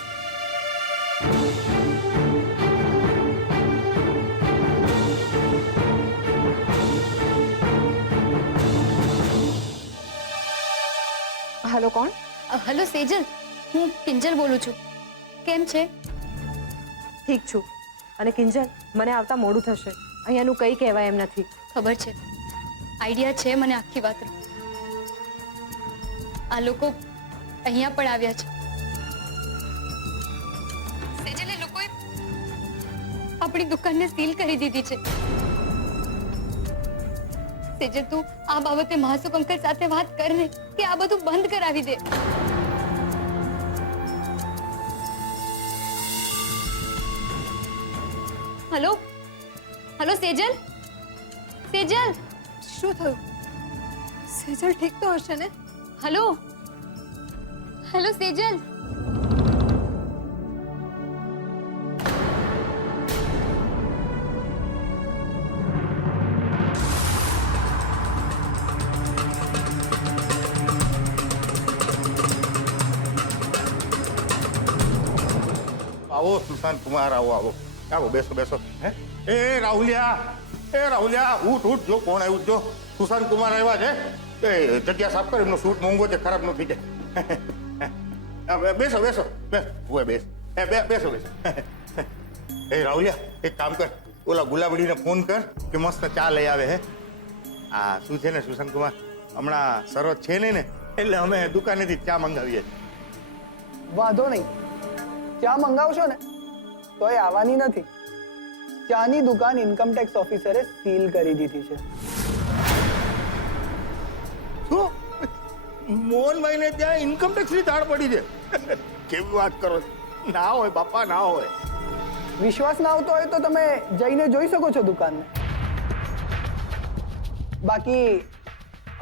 હેલો, કોણ? હેલો સેજલ, હું કિંજલ બોલું છું. કેમ છે? ઠીક છું. અને કિંજલ, મને આવતા મોડું થશે, અહીંયાનું કંઈ કહેવાય એમ નથી. ખબર છે, આઈડિયા છે મને આખી વાતનો. આ લોકો અહીંયા પણ આવ્યા છે. સેજલ, એ લોકોએ આપણી દુકાનને સીલ કરી દીધી છે. સેજલ, તું આ બાબતે મહાસુક અંકલ સાથે વાત કર ને કે આ બધું બંધ કરાવી દે. હેલો હેલો સેજલ, સેજલ, શું થયું? સેજલ ઠીક તો હશે ને? Hello hello Sejal. આવો સુશાંત કુમાર, આવો આવો આવો, બેસો બેસો. હે એ રાહુલિયા, એ રાહુલિયા, ઉઠ ઉઠ, જો કોણ આવ્યું, જો સુશાંત કુમાર આવ્યા છે. એ જગ્યા સાફ કર, એમનો સૂટ મોંઘો છે, ખરાબ ન થઈ જાય. બેસો બેસો, બેસ, બેસ, બેસો બેસો. એ રાહુલિયા એક કામ કર, ઓલા ગુલાબડીને ફોન કર કે મસ્ત ચા લઈ આવે. હે આ શું છે ને સુશાંત કુમાર, હમણાં શરત છે નહીં ને, એટલે અમે દુકાનેથી ચા મંગાવીએ. વાંધો નહીં, ચા મંગાવશો ને તો એ આવવાની નથી. ચાની દુકાન ઇન્કમટેક્સ ઓફિસરે સીલ કરી દીધી છે. શું? મોહનભાઈને ત્યાં ઇન્કમટેક્સની તાળ પડી છે? કેવી વાત કરો? ના હોય બાપા, ના હોય. વિશ્વાસ ના આવતો હોય તો તમે જઈને જોઈ શકો છો દુકાનને. બાકી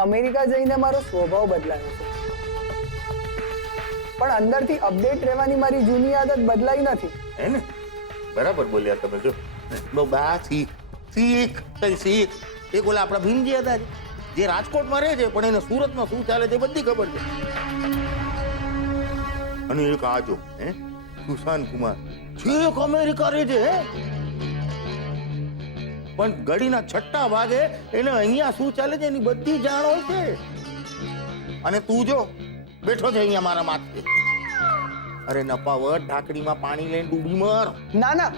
અમેરિકા જઈને મારો સ્વભાવ બદલાયો છે, પણ અંદરથી અપડેટ રહેવાની મારી જૂની આદત બદલાઈ નથી. હે ને? બરાબર બોલ્યા તમે. જો બા શીખ શીખ કઈ શીખ. એક ઓલા આપણા ભીમજી હતા જે રાજકોટમાં રહે છે, પણ એને સુરતમાં શું ચાલે છે બધી ખબર છે. અને એક આ જો હે સુશાંત કુમાર છેક અમેરિકા રહે છે. હે પણ ઘડીના છઠ્ઠા ભાગે એને અહીંયા શું ચાલે છે એની બધી જાણ હોય છે. અને તું જો બેઠો છે અહીંયા મારા માથે. અરે નપાવટ, ઢાંકણીમાં પાણી લઈને ડૂબી મર. ના ના,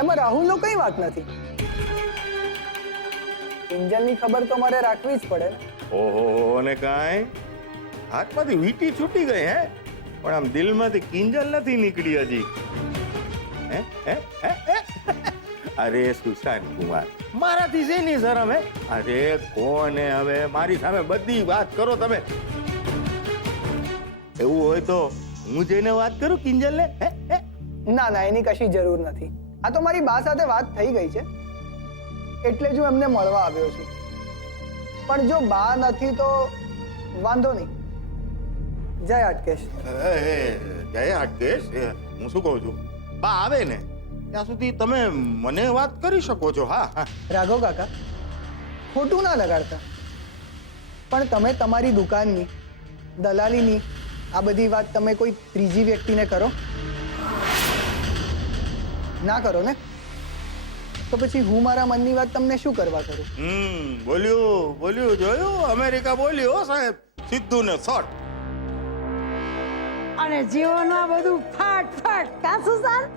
એમાં રાહુલનો કઈ વાત નથી. કિંજલની ખબર તો મારે રાખવી જ પડે ને. ઓહો, અને કાંઈ હાથમાંથી વીંટી છૂટી ગઈ. હે પણ આમ દિલમાંથી કિંજલ નથી નીકળી હજી. હે હે હે હે? અરે સુશાંત કુમાર, મારાથી શેની શરમ? હે અરે કોને હવે મારી સામે બધી વાત કરો તમે. એવું હોય તો હું જઈને વાત કરું કિંજલને. હે હે? ના ના, એની કશી જરૂર નથી. આ તો મારી બા સાથે વાત થઈ ગઈ છે, એટલે જ હું એમને મળવા આવ્યો છું. પણ જો બા નથી તો વાંધો નહીં. જય હાટકેશ. જય હાટકેશ. હું શું કહું છું, બા આવે ને ત્યાં સુધી તમે મને વાત કરી શકો છો. હા હા. રાઘવ કાકા, ખોટું ના લગાડતા, પણ તમે તમારી દુકાનની દલાલીની આ બધી વાત તમે કોઈ ત્રીજી વ્યક્તિને કરો? ના કરો ને, તો પછી હું મારા મનની વાત તમને શું કરવા કરું? બોલ્યું બોલ્યું, જોયું? અમેરિકા બોલ્યું સાહેબ, સીધું ને શોર્ટ. અને જીવનમાં બધું ફાટ ફાટ. કા સુશાંત?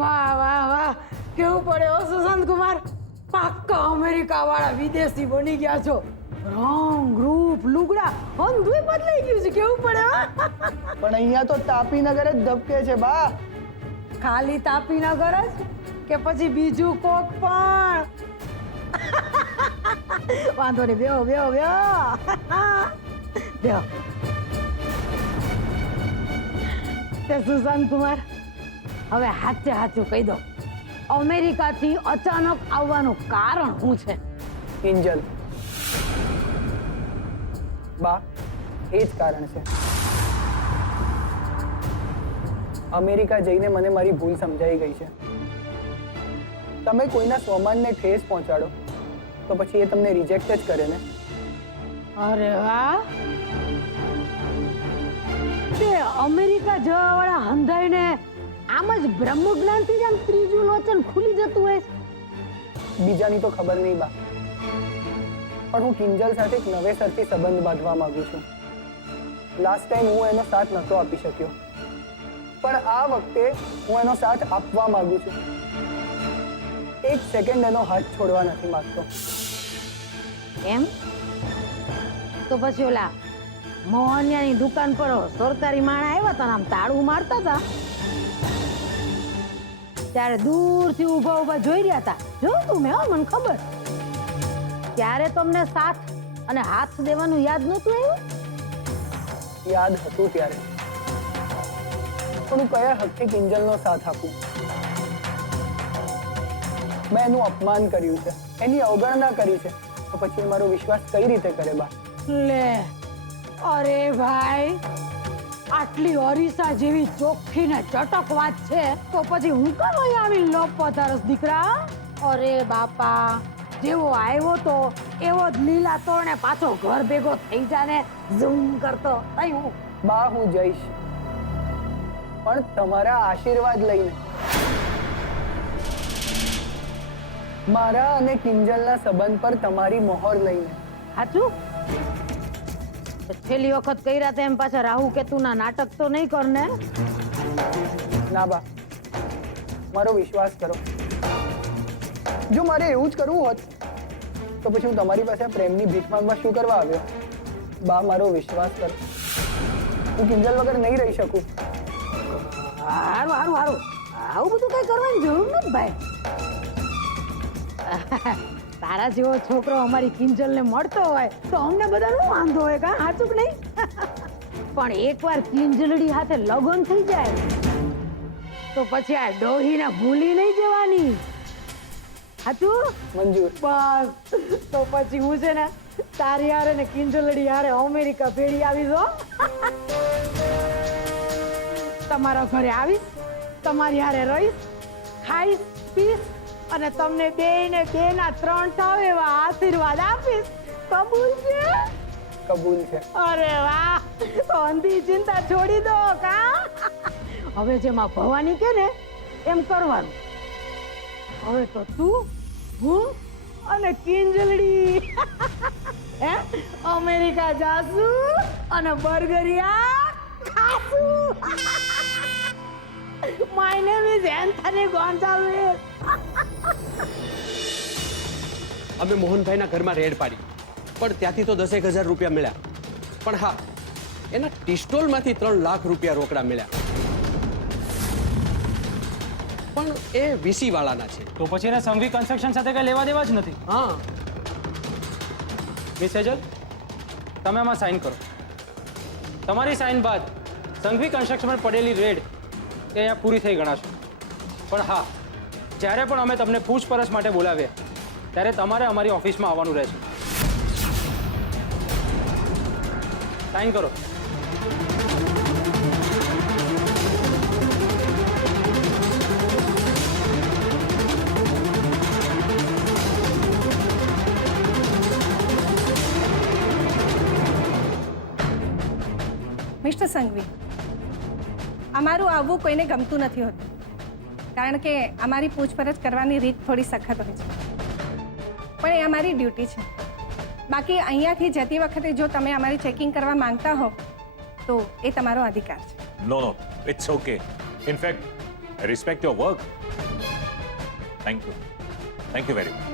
વાહ વાહ વાહ, કેવું પડે હો સુશાંત કુમાર. પાક્કા અમેરિકા વાળા વિદેશી બની ગયા છો. રંગ રૂપ લુગડા બધું બદલાઈ ગયું છે. કેવું પડે હો? પણ અહીંયા તો તાપીનગર જ ધબકે છે બા. ખાલી તાપીનગર જ કે પછી બીજું કોક પણ? વાંધો નહીં, બેહો બેહો બેહો બેહો. તે સુશાંત કુમાર, હવે હાચે હાચું કહી દો, અમેરિકાથી અચાનક આવવાનું કારણ શું છે? કિંજલ બા, એ જ કારણ છે. અમેરિકા જઈને મને મારી ભૂલ સમજાઈ ગઈ છે. તમે કોઈના સ્વમાનને ઠેસ પહોંચાડો તો પછી એ તમને રિજેક્ટ જ કરે ને. અરે વાહ, તે અમેરિકા જવા વાળા હંધાઈને આમ જ બ્રહ્મ જ્ઞાનથી જ આમ ત્રીજું લોચન ખુલી જતું હોય. બીજાની તો ખબર નહીં બા, પણ હું કિંજલ સાથે એક નવેસરથી સંબંધ બાંધવા માંગુ છું. લાસ્ટ ટાઈમ હું એનો સાથ નહોતો આપી શક્યો, પણ આ વખતે હું એનો સાથ આપવા માંગુ છું. એક સેકન્ડ એનો હાથ છોડવા નથી માંગતો. એમ? તો પછી ઓલા મોહનિયાની દુકાન પર સરકારી માણા આવ્યા હતા, આમ તાળું મારતા હતા, ત્યારે દૂરથી ઊભા ઊભા જોઈ રહ્યા હતા. જોયું મેં, મને ખબર. ત્યારે તમને સાથ અને હાથ દેવાનું યાદ નહોતું આવ્યું? યાદ હતું ત્યારે, પણ હું કયા હકથી કિંજલનો સાથ આપું? મેં એનું અપમાન કર્યું છે, એની અવગણના કરી છે, તો પછી એ મારો વિશ્વાસ કઈ રીતે કરે બા? લે, અરે ભાઈ, આટલી અરીસા જેવી ચોખ્ખી ને ચટક વાત છે તો પછી હું કેમ અહીં આવી લોપ પધારસ દીકરા? અરે બાપા, જેવો આવ્યો તો એવો જ લીલા તોરણે પાછો ઘર ભેગો થઈ જાને ઝૂમ કરતો. હું બા, હું જઈશ, પણ તમારા આશીર્વાદ લઈને. મારા અને કિંજલના સંબંધ પર તમારી મોહર લઈને. સાચું? તો છેલ્લી વખત કર્યા તેમ પાછા રાહુ કેતુના નાટક તો નહીં કર ને? ના બા, મારો વિશ્વાસ કરો. જો મારે એવું જ કરવું હોત તો પછી હું તમારી પાસે પ્રેમની ભીખ માંગવા શું કરવા આવ્યો? બા, મારો વિશ્વાસ કરો. હું કિંજલ વગર નહીં રહી શકું. હારું હારું હારું, આવું બધું કઈ કરવાની જરૂર નથી ભાઈ. તારા જેવો છોકરો અમારી કિંજલને મળતો હોય તો અમને બધાનો વાંધો હોય, કા સાચું કે નહીં? પણ એકવાર કિંજલડી હાથે લગન થઈ જાય તો પછી આ ડોહીને ભૂલી નહીં જવાની. સાચું? મંજૂર. બસ તો પછી હું છે ને તારી હારે ને કિંજલડી હારે અમેરિકા ભેળી આવી જો. તમારા ઘરે આવીશ, તમારી હારે રહીશ, ખાઈશ, પીશ અને તમને બેયને બેના 3 થાવ એવા આશીર્વાદ આપીશ. કબૂલ છે? કબૂલ છે. અરે વાહ, તો અંધી ચિંતા છોડી દો કા. હવે જેમાં ભવાની કે ને એમ કરવાનું. હવે તો તું, હું અને કિંજલડી હે અમેરિકા જાસુ અને બર્ગરિયા ખાસું. My name is Anthony Gonsalves. અમે મોહનભાઈના ઘરમાં રેડ પાડી, પણ ત્યાંથી તો 10,000 રૂપિયા મળ્યા. પણ હા, એના પિસ્ટોલમાંથી 3 લાખ રૂપિયા રોકડા મળ્યા. પણ એ વીસી વાળાના છે. તો પછી એને સંઘવી કન્સ્ટ્રક્શન સાથે કઈ લેવા દેવા જ નથી. હા મિસ સેજલ, તમે આમાં સાઇન કરો. તમારી સાઇન બાદ સંઘવી કન્સ્ટ્રક્શન પર પડેલી રેડ એ અહીંયા પૂરી થઈ ગણાશે. પણ હા, જ્યારે પણ અમે તમને પૂછપરછ માટે બોલાવ્યા ત્યારે તમારે અમારી ઓફિસમાં આવવાનું રહેશે. સાઇન કરો. મિસ્ટર સંઘવી, અમારું આવવું કોઈને ગમતું નથી હોતું, કારણ કે અમારી પૂછપરછ કરવાની રીત થોડી સખત હોય છે. પણ એ અમારી ડ્યુટી છે. બાકી અહીંયાથી જતી વખતે જો તમે અમારી ચેકિંગ કરવા માંગતા હો તો એ તમારો અધિકાર છે. No no, it's okay. In fact I respect your work. Thank you very much.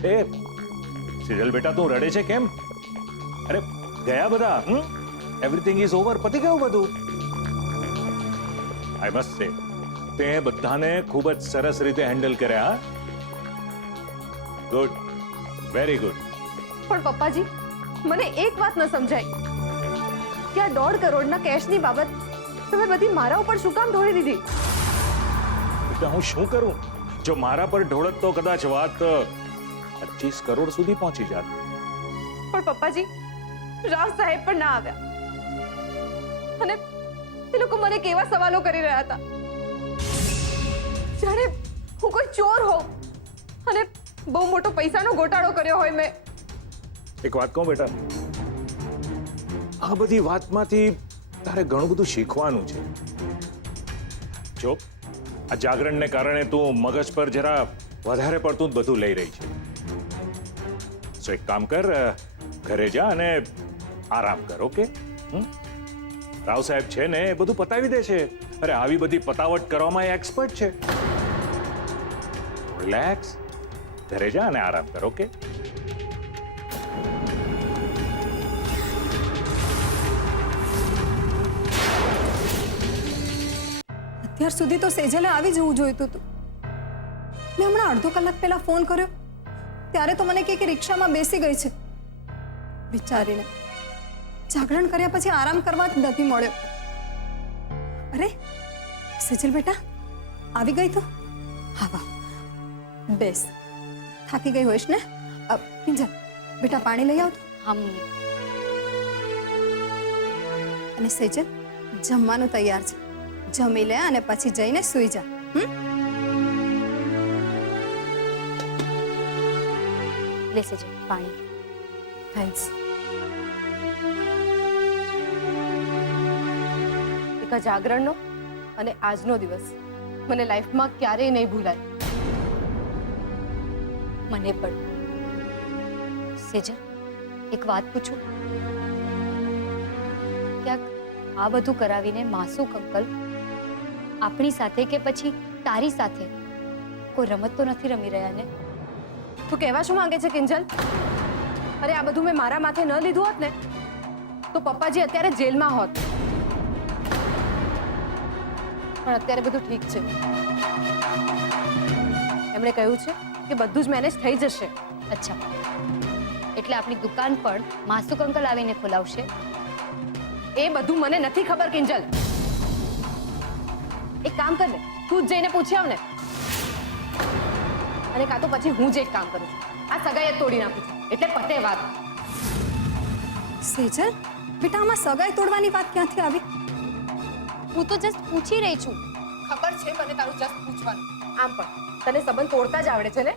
અરે સિરિયલ બેટા, તું રડે છે કેમ? અરે ગયા બધા, એવરીથિંગ ઇઝ ઓવર, પતી ગયું બધું. આઈ મસ્ટ સે તે બધાને ખૂબ જ સરસ રીતે હેન્ડલ કર્યા. Good, very good. પણ પપ્પાજી, મને એક વાત ન સમજાય કે આ 1.5 કરોડના કેશની બાબત તમે બધી મારા ઉપર શું કામ ઢોળી દીધી? બેટા, હું શું કરું? જો મારા પર ઢોળત તો કદાચ વાત 25 કરોડ સુધી પહોંચી જાત. પણ પપ્પાજી, રાવ સાહેબ પણ ના આવ્યા અને એ લોકો મને કેવા સવાલો કરી રહ્યા હતા, જાણે હું કોઈ ચોર હોઉં અને બહુ મોટો પૈસાનો ગોટાળો કર્યો હોય મેં. એક વાત કહું બેટા, આ બધી વાતમાંથી તારે ઘણું બધું શીખવાનું છે. જો આ જાગરણને કારણે તું મગજ પર જરા વધારે પડતું જ બધું લઈ રહી છે. સો એક કામ કર, ઘરે જા અને આરામ કર. ઓકે? રાવ સાહેબ છે ને એ બધું પતાવી દે છે. અરે આવી બધી પતાવટ કરવામાં એ એક્સપર્ટ છે. રિલેક્સ, ઘરે જા અને આરામ કર. ઓકે? અત્યાર સુધી તો સેજલે આવી જવું જોઈતું હતું. મેં હમણાં અડધો કલાક પહેલા ફોન કર્યો ત્યારે તો મને કહે કે રિક્ષામાં બેસી ગઈ છે. વિચારીને જાગરણ કર્યા પછી આરામ કરવા જ નથી મળ્યો. અરે સેજલ બેટા, આવી ગઈ તો? હા વાહ, બેસ. થાકી ગઈ હોઈશ ને? કિંજલ બેટા, પાણી લઈ આવતો. હમ. અને સેજલ, જમવાનું તૈયાર છે, જમી લે અને પછી જઈને સૂઈ જા. લેશે છે પાણી. થેન્ક્સ. એક આ જાગરણનો અને આજનો દિવસ મને લાઈફમાં ક્યારેય નહીં ભૂલાય. મને પણ. સેજલ, એક વાત પૂછું? ક્યાંક આ બધું કરાવીને માસૂક અંકલ આપણી સાથે કે પછી તારી સાથે કોઈ રમત તો નથી રમી રહ્યા ને? તું કહેવા શું માંગે છે કિંજલ? અરે આ બધું મેં મારા માથે ન લીધું હોત ને તો પપ્પાજી અત્યારે જેલમાં હોત. પણ અત્યારે બધું ઠીક છે. એમણે કહ્યું છે કે બધું જ મેનેજ થઈ જશે. અચ્છા, એટલે આપણી દુકાન પણ માસૂક અંકલ આવીને ખોલાવશે? એ બધું મને નથી ખબર કિંજલ. એક કામ કર ને, તું જ જઈને પૂછી આવ ને. અને કાં તો પછી હું જ એક કામ કરું છું, આ સગાઈ જ તોડી નાખું છું, એટલે પતે વાત. સેજલ, બેટા આમાં સગાઈ તોડવાની વાત ક્યાંથી આવી? હું તો જસ્ટ પૂછી રહી છું. ખબર છે મને તારું જસ્ટ પૂછવાનું. આમ પણ તને સંબંધ તોડતા જ આવડે છે ને?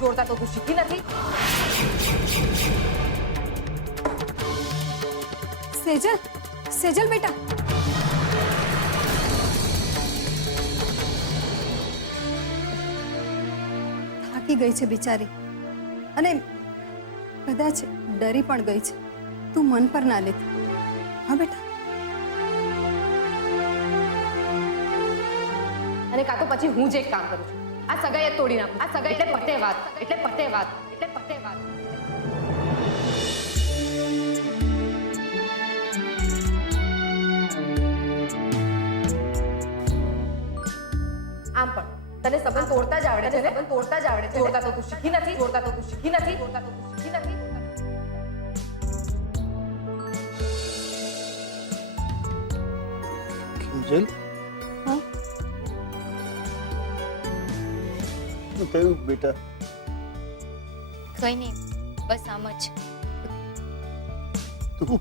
જોડતા તો તું શીખી નથી. સેજલ, સેજલ બેટા. થાકી ગઈ છે બિચારી અને કદાચ ડરી પણ ગઈ છે. તું મન પર ના લેતી. હા બેટા. અને કાં તો પછી હું જ એક કામ કરું છું, આ સગાઈ જ તોડી નાખું. આ સગાઈ એટલે પતે વાત, એટલે પતે વાત, એટલે પતે વાત. આમ પણ તને સંબંધ તોડતા જ આવડે છે ને? સંબંધ તોડતા જ આવડે છે. જોડતા તો તું શીખી નથી. જોડતા તો તું શીખી નથી. જોડતા તો તું શીખી નથી. કિંજલ, શું થયું બેટા? કઈ નહીં, બસ આમ જ. તું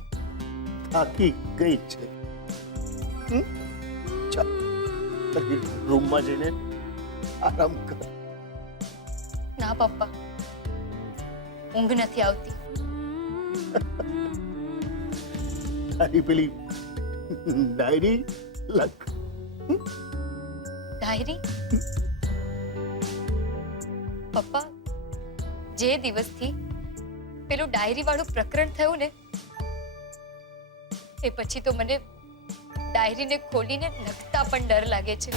થાકી ગઈ છે. ચાલ તારી રૂમમાં જઈને આરામ કર. ના પપ્પા, ઊંઘ નથી આવતી. તારી પેલી ડાયરી લખ. ડાયરી? પપ્પા, જે દિવસથી પેલું ડાયરી વાળું પ્રકરણ થયું ને એ પછી તો મને ડાયરીને ખોલીને લખતા પણ ડર લાગે છે.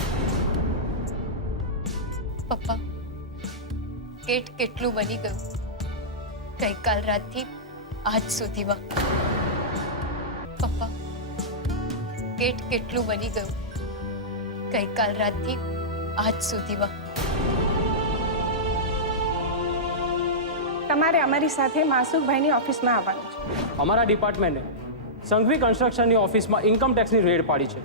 પપ્પા, કેટલું બની ગયું ગઈકાલ રાતથી આજ સુધીમાં. પપ્પા, કેટલું બની ગયું ગઈકાલ રાતથી આજ સુધીમાં. તમારે અમારી સાથે માસુકભાઈની ઓફિસમાં આવવાનું છે. અમારા ડિપાર્ટમેન્ટે સંઘવી કન્સ્ટ્રક્શનની ઓફિસમાં ઇન્કમ ટેક્સની રેડ પાડી છે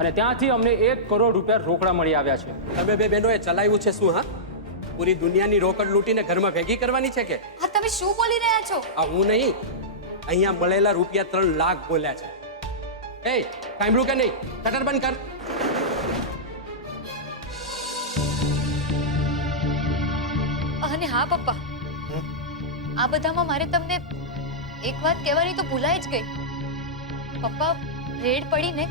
અને ત્યાંથી અમને 1 કરોડ રૂપિયા રોકડા મળી આવ્યા છે. તમે બે બહેનોએ ચલાવ્યું છે શું? હા, પૂરી દુનિયાની રોકડ લૂંટીને ઘરમાં ભેગી કરવાની છે કે? હા, તમે શું બોલી રહ્યા છો? આ હું નહીં, અહીંયા મળેલા રૂપિયા 3 લાખ બોલ્યા છે. એ સાંભળ્યું કે નહીં? શટર બંધ કર. અને હા પપ્પા, આ બધામાં મારે તમને એક વાત કહેવાની તો ભૂલાઈ જ ગઈ. પપ્પા, રેડ પડીને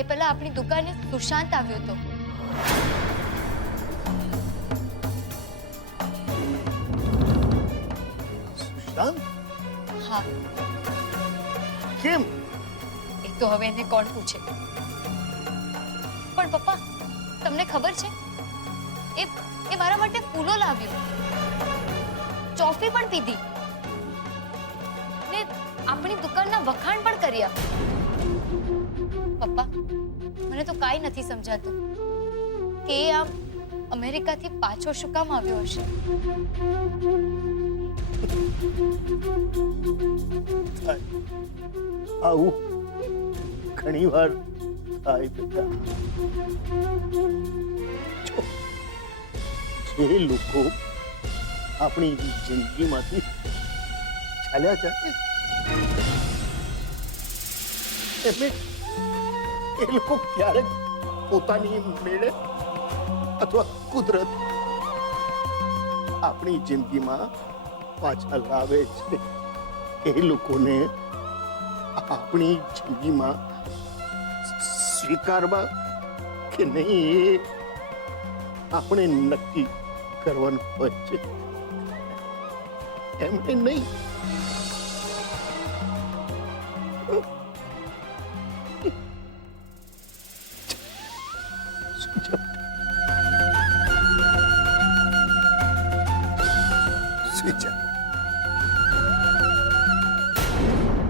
એ પહેલા આપણી દુકાને સુશાંત આવ્યો હતો. સુશાંત? હા. કેમ? એ તો હવે એને કોણ પૂછે. પણ પપ્પા, તમને ખબર છે એ મારા માટે ફૂલો લાવ્યો, ચોફી પણ પીધી ને આપણી દુકાનના વખાણ પણ કર્યા. પપ્પા, મને તો કાઈ નથી સમજાતું કે એ આમ અમેરિકાથી પાછો શું કામ આવ્યો હશે. આવું ઘણી વાર થાય બેટા. જે લોકો આપણી જિંદગીમાંથી ચાલ્યા જાય એમને એ લોકો ક્યારેક પોતાની મેળે અથવા કુદરત આપણી જિંદગીમાં પાછા લાવે છે એ લોકોને આપણી જિંદગીમાં સ્વીકારવા કે નહીં એ આપણે નક્કી કરવાનું હોય છે એમને નહીં. સ્વિચ